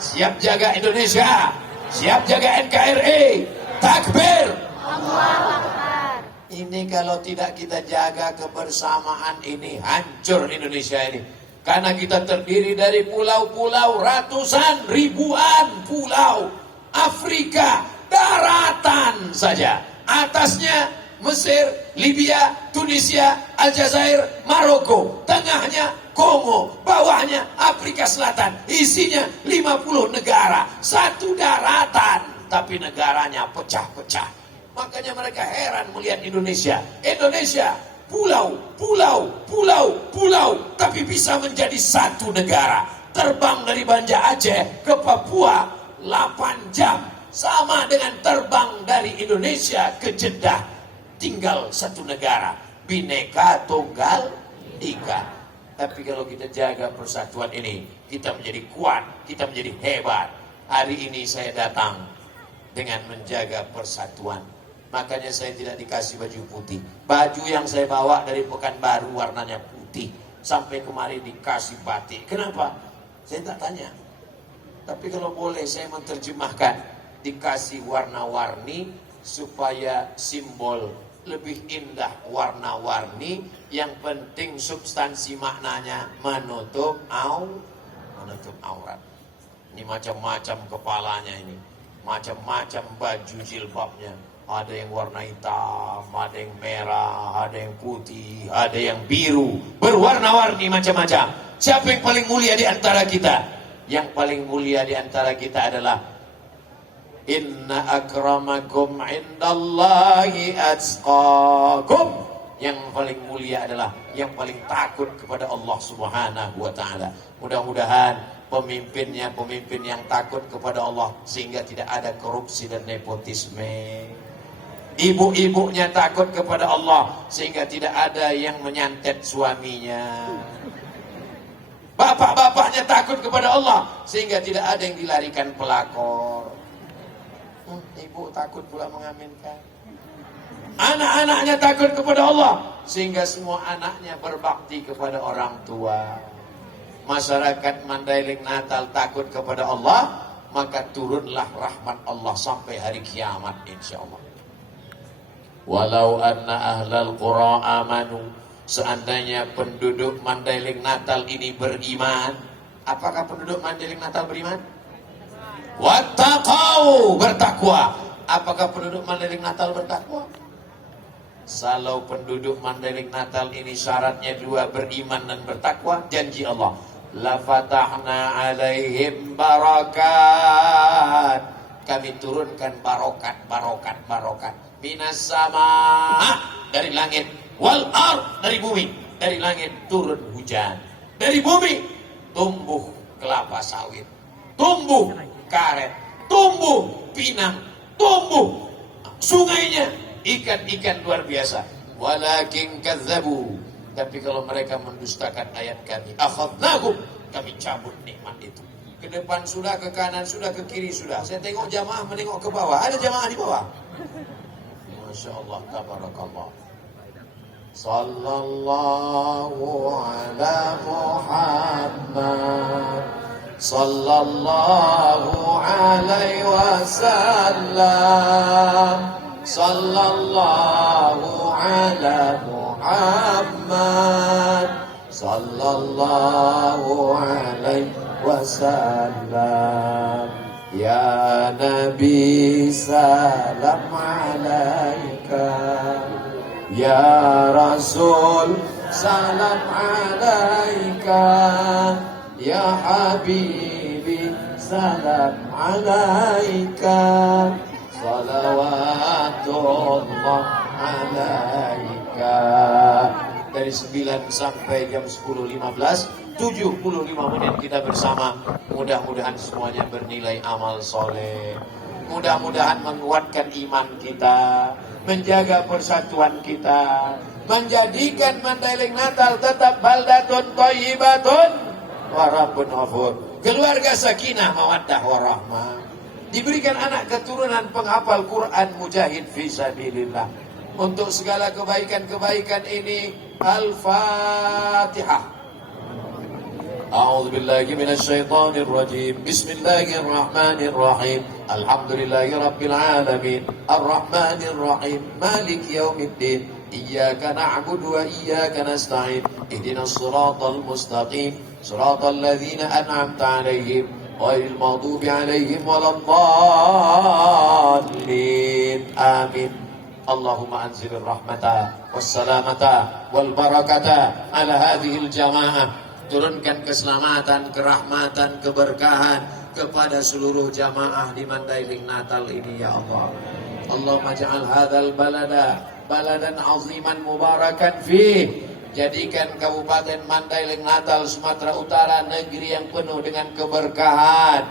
Siap jaga Indonesia. Siap jaga NKRI. Takbir. Allahu Akbar. Ini kalau tidak kita jaga kebersamaan ini, hancur Indonesia ini. Karena kita terdiri dari pulau-pulau, ratusan, ribuan pulau. Afrika, daratan saja. Atasnya Mesir, Libya, Tunisia, Aljazair, Maroko. Tengahnya Kongo, bawahnya Afrika Selatan. Isinya 50 negara. Satu daratan, tapi negaranya pecah-pecah. Makanya mereka heran melihat Indonesia. Indonesia, pulau, pulau, pulau, pulau, tapi bisa menjadi satu negara. Terbang dari Banda Aceh ke Papua 8 jam. Sama dengan terbang dari Indonesia ke Jeddah. Tinggal satu negara. Bhinneka Tunggal Ika. Tapi kalau kita jaga persatuan ini, kita menjadi kuat, kita menjadi hebat. Hari ini saya datang dengan menjaga persatuan. Makanya saya tidak dikasih baju putih. Baju yang saya bawa dari Pekanbaru warnanya putih. Sampai kemarin dikasih batik. Kenapa? Saya tak tanya. Tapi kalau boleh saya menerjemahkan. Dikasih warna-warni supaya simbol lebih indah warna-warni. Yang penting substansi maknanya menutup aurat. Ini macam-macam kepalanya ini. Macam-macam baju jilbabnya. Ada yang warna hitam, ada yang merah, ada yang putih, ada yang biru. Berwarna-warni macam-macam. Siapa yang paling mulia di antara kita? Yang paling mulia di antara kita adalah Inna akramakum indallahi atqakum. Yang paling mulia adalah yang paling takut kepada Allah Subhanahu wa taala. Mudah-mudahan pemimpinnya pemimpin yang takut kepada Allah sehingga tidak ada korupsi dan nepotisme. Ibu-ibunya takut kepada Allah sehingga tidak ada yang menyantet suaminya. Bapak-bapaknya takut kepada Allah sehingga tidak ada yang dilarikan pelakor. Ibu takut pula mengaminkan. Anak-anaknya takut kepada Allah sehingga semua anaknya berbakti kepada orang tua. Masyarakat Mandailing Natal takut kepada Allah, maka turunlah rahmat Allah sampai hari kiamat insyaallah. Walau anna ahlal qura amanu, seandainya penduduk Mandailing Natal ini beriman. Apakah penduduk Mandailing Natal beriman? Wattaqau, bertakwa. Apakah penduduk Mandailing Natal bertakwa? Kalau penduduk Mandailing Natal ini syaratnya dua, beriman dan bertakwa, janji Allah, la fatahna alaihim barakat. Kami turunkan barokat, barokat, barokat. Minas sama, dari langit, wal ard, dari bumi. Dari langit turun hujan, dari bumi tumbuh kelapa sawit, tumbuh karet, tumbuh pinang, tumbuh sungainya ikan-ikan luar biasa. Walakin kadzabu, tapi kalau mereka mendustakan ayat kami, akhadnahum, kami cabut nikmat itu. Ke depan sudah, ke kanan sudah, ke kiri sudah. Saya tengok jamaah menengok ke bawah. Ada jamaah di bawah? Masya Allah, tabarakallah. Sallallahu ala Muhammad, sallallahu alaihi wasallam, sallallahu ala Muhammad, sallallahu alaihi wasallam. Ya Nabi salam alaika, ya Rasul salam alaika, ya Habibi salam alaika, salawatullah alaika. Dari 9 sampai jam 10.15, 75 menit kita bersama. Mudah-mudahan semuanya bernilai amal soleh. Mudah-mudahan menguatkan iman kita, menjaga persatuan kita, menjadikan Mandailing Natal tetap baldatun thayyibatun wa rabbun ghafur. Keluarga sakinah mawaddah warahmah. diberikan anak keturunan penghafal Quran, mujahid fi sabilillah. Untuk segala kebaikan-kebaikan ini, Al-Fatihah. A'udzu billahi minasy syaithanir rajim. Bismillahirrahmanirrahim. Alhamdulillahi rabbil alamin. Arrahmanir rahim. Maliki yaumiddin. Iyyaka na'budu wa iyyaka nasta'in. Ihdinas siratal mustaqim. Siratal ladzina an'amta 'alaihim ghairil maghdubi 'alaihim waladdallin. Amin. Allahumma anzilir rahmata wassalamata wal barakata ala hadhil jamaah. Turunkan keselamatan, kerahmatan, keberkahan kepada seluruh jamaah di Mandailing Natal ini ya Allah. Allahumma ja'al hadzal balada baladan aziman mubarakan fih. Jadikan Kabupaten Mandailing Natal Sumatera Utara negeri yang penuh dengan keberkahan.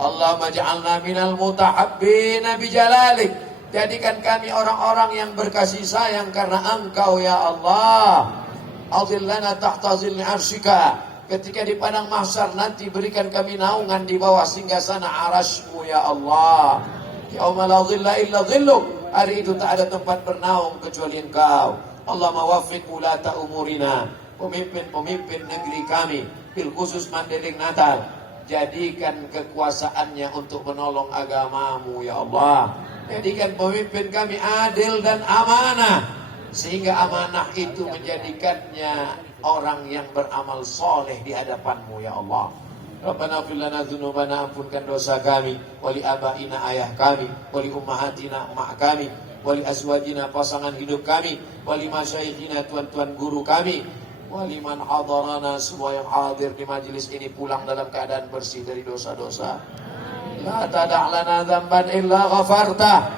Allahumma ja'alna minal mutahabbina bijalalik. Jadikan kami orang-orang yang berkasih sayang karena Engkau ya Allah. Azillana tahta zilli arsyika. Ketika di padang mahsyar nanti berikan kami naungan di bawah singgasana arasy-Mu ya Allah. Yauma la zilla illa zilluk. Hari itu tak ada tempat bernaung kecuali Engkau. Allahumma waffiq ulata umurina. Pemimpin-pemimpin negeri kami, bil khusus Mandailing Natal, jadikan kekuasaannya untuk menolong agamamu ya Allah. Jadikan pemimpin kami adil dan amanah, sehingga amanah itu menjadikannya orang yang beramal soleh di hadapanmu ya Allah. Rabbana fir lana dzunubana, ampunkan dosa kami, wali abaina ayah kami, wali ummahatina emak kami, wali azwajina pasangan hidup kami, wali masyayikhina tuan-tuan guru kami, wali man hadarana, semua yang hadir di majelis ini pulang dalam keadaan bersih dari dosa-dosa. La tada' lana dzamban illa ghafartah.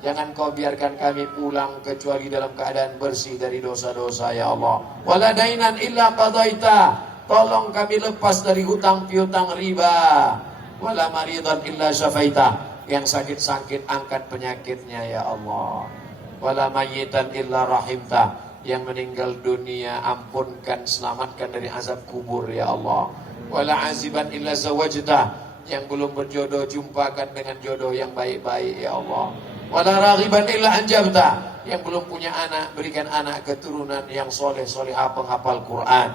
Jangan kau biarkan kami pulang kecuali dalam keadaan bersih dari dosa-dosa ya Allah. Wala dainan illa qadaita. Tolong kami lepas dari hutang piutang riba. Wala maridan illa syafaita. Yang sakit-sakit angkat penyakitnya ya Allah. Wala mayyitan illa rahimta. Yang meninggal dunia ampunkan, selamatkan dari azab kubur ya Allah. Wala aziban illa zawajta. Yang belum berjodoh jumpakan dengan jodoh yang baik-baik ya Allah. Wala raghiban illa anjabta. Yang belum punya anak, berikan anak keturunan yang soleh solehah penghafal Quran.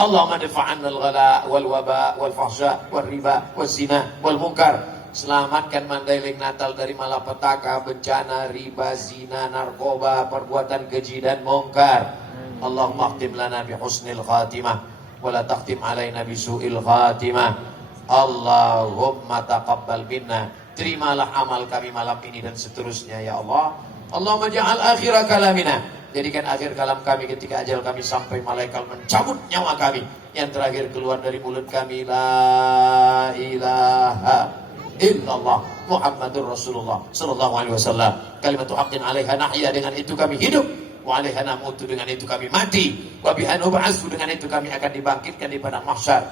Allahumma dafa'anna al-ghala wal waba wal fahsya wal riba wal zina wal munkar. Selamatkan Mandailing Natal dari malapetaka, bencana, riba, zina, narkoba, perbuatan keji dan munkar. Allahumma khtim lana bi husnil khatimah wala takhtim alaina bi su'il khatimah. Allahumma taqabbal minna. Terimalah amal kami malam ini dan seterusnya ya Allah. Allahumma ja'al akhira kalamina. Jadikan akhir kalam kami ketika ajal kami sampai, malaikat mencabut nyawa kami, yang terakhir keluar dari mulut kami, la ilaha illallah Muhammadur Rasulullah sallallahu alaihi wasallam. Kalimatu haqqin 'alaiha nahya, dengan itu kami hidup. Wa 'alaiha namutu, dengan itu kami mati. Wa biha nub'atsu, dengan itu kami akan dibangkitkan di padang mahsyar.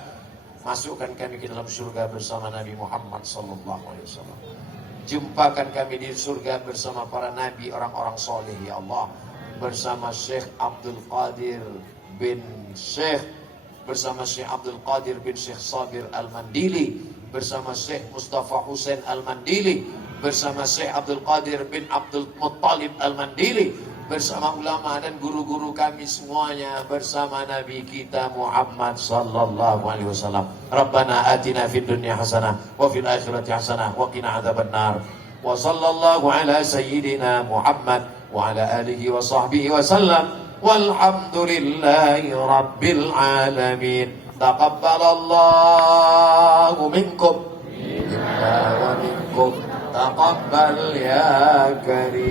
Masukkan kami ke dalam surga bersama Nabi Muhammad sallallahu alaihi wasallam. Jumpakan kami di surga bersama para nabi, orang-orang soleh ya Allah. Bersama Syekh Abdul Qadir bin Syekh, bersama Syekh Abdul Qadir bin Syekh Sabir Al-Mandili, bersama Syekh Mustafa Hussein Al-Mandili, bersama Syekh Abdul Qadir bin Abdul Muttalib Al-Mandili, bersama ulama dan guru-guru kami semuanya, bersama Nabi kita Muhammad sallallahu alaihi wasallam. Rabbana atina fid dunya hasanah wa fil akhirati hasanah wa qina adzabannar. Wa sallallahu ala sayyidina Muhammad wa ala alihi wa sahbihi wa sallam. Walhamdulillahi rabbil alamin. Taqabbalallahu minkum wa minkum. Taqabbal ya karim.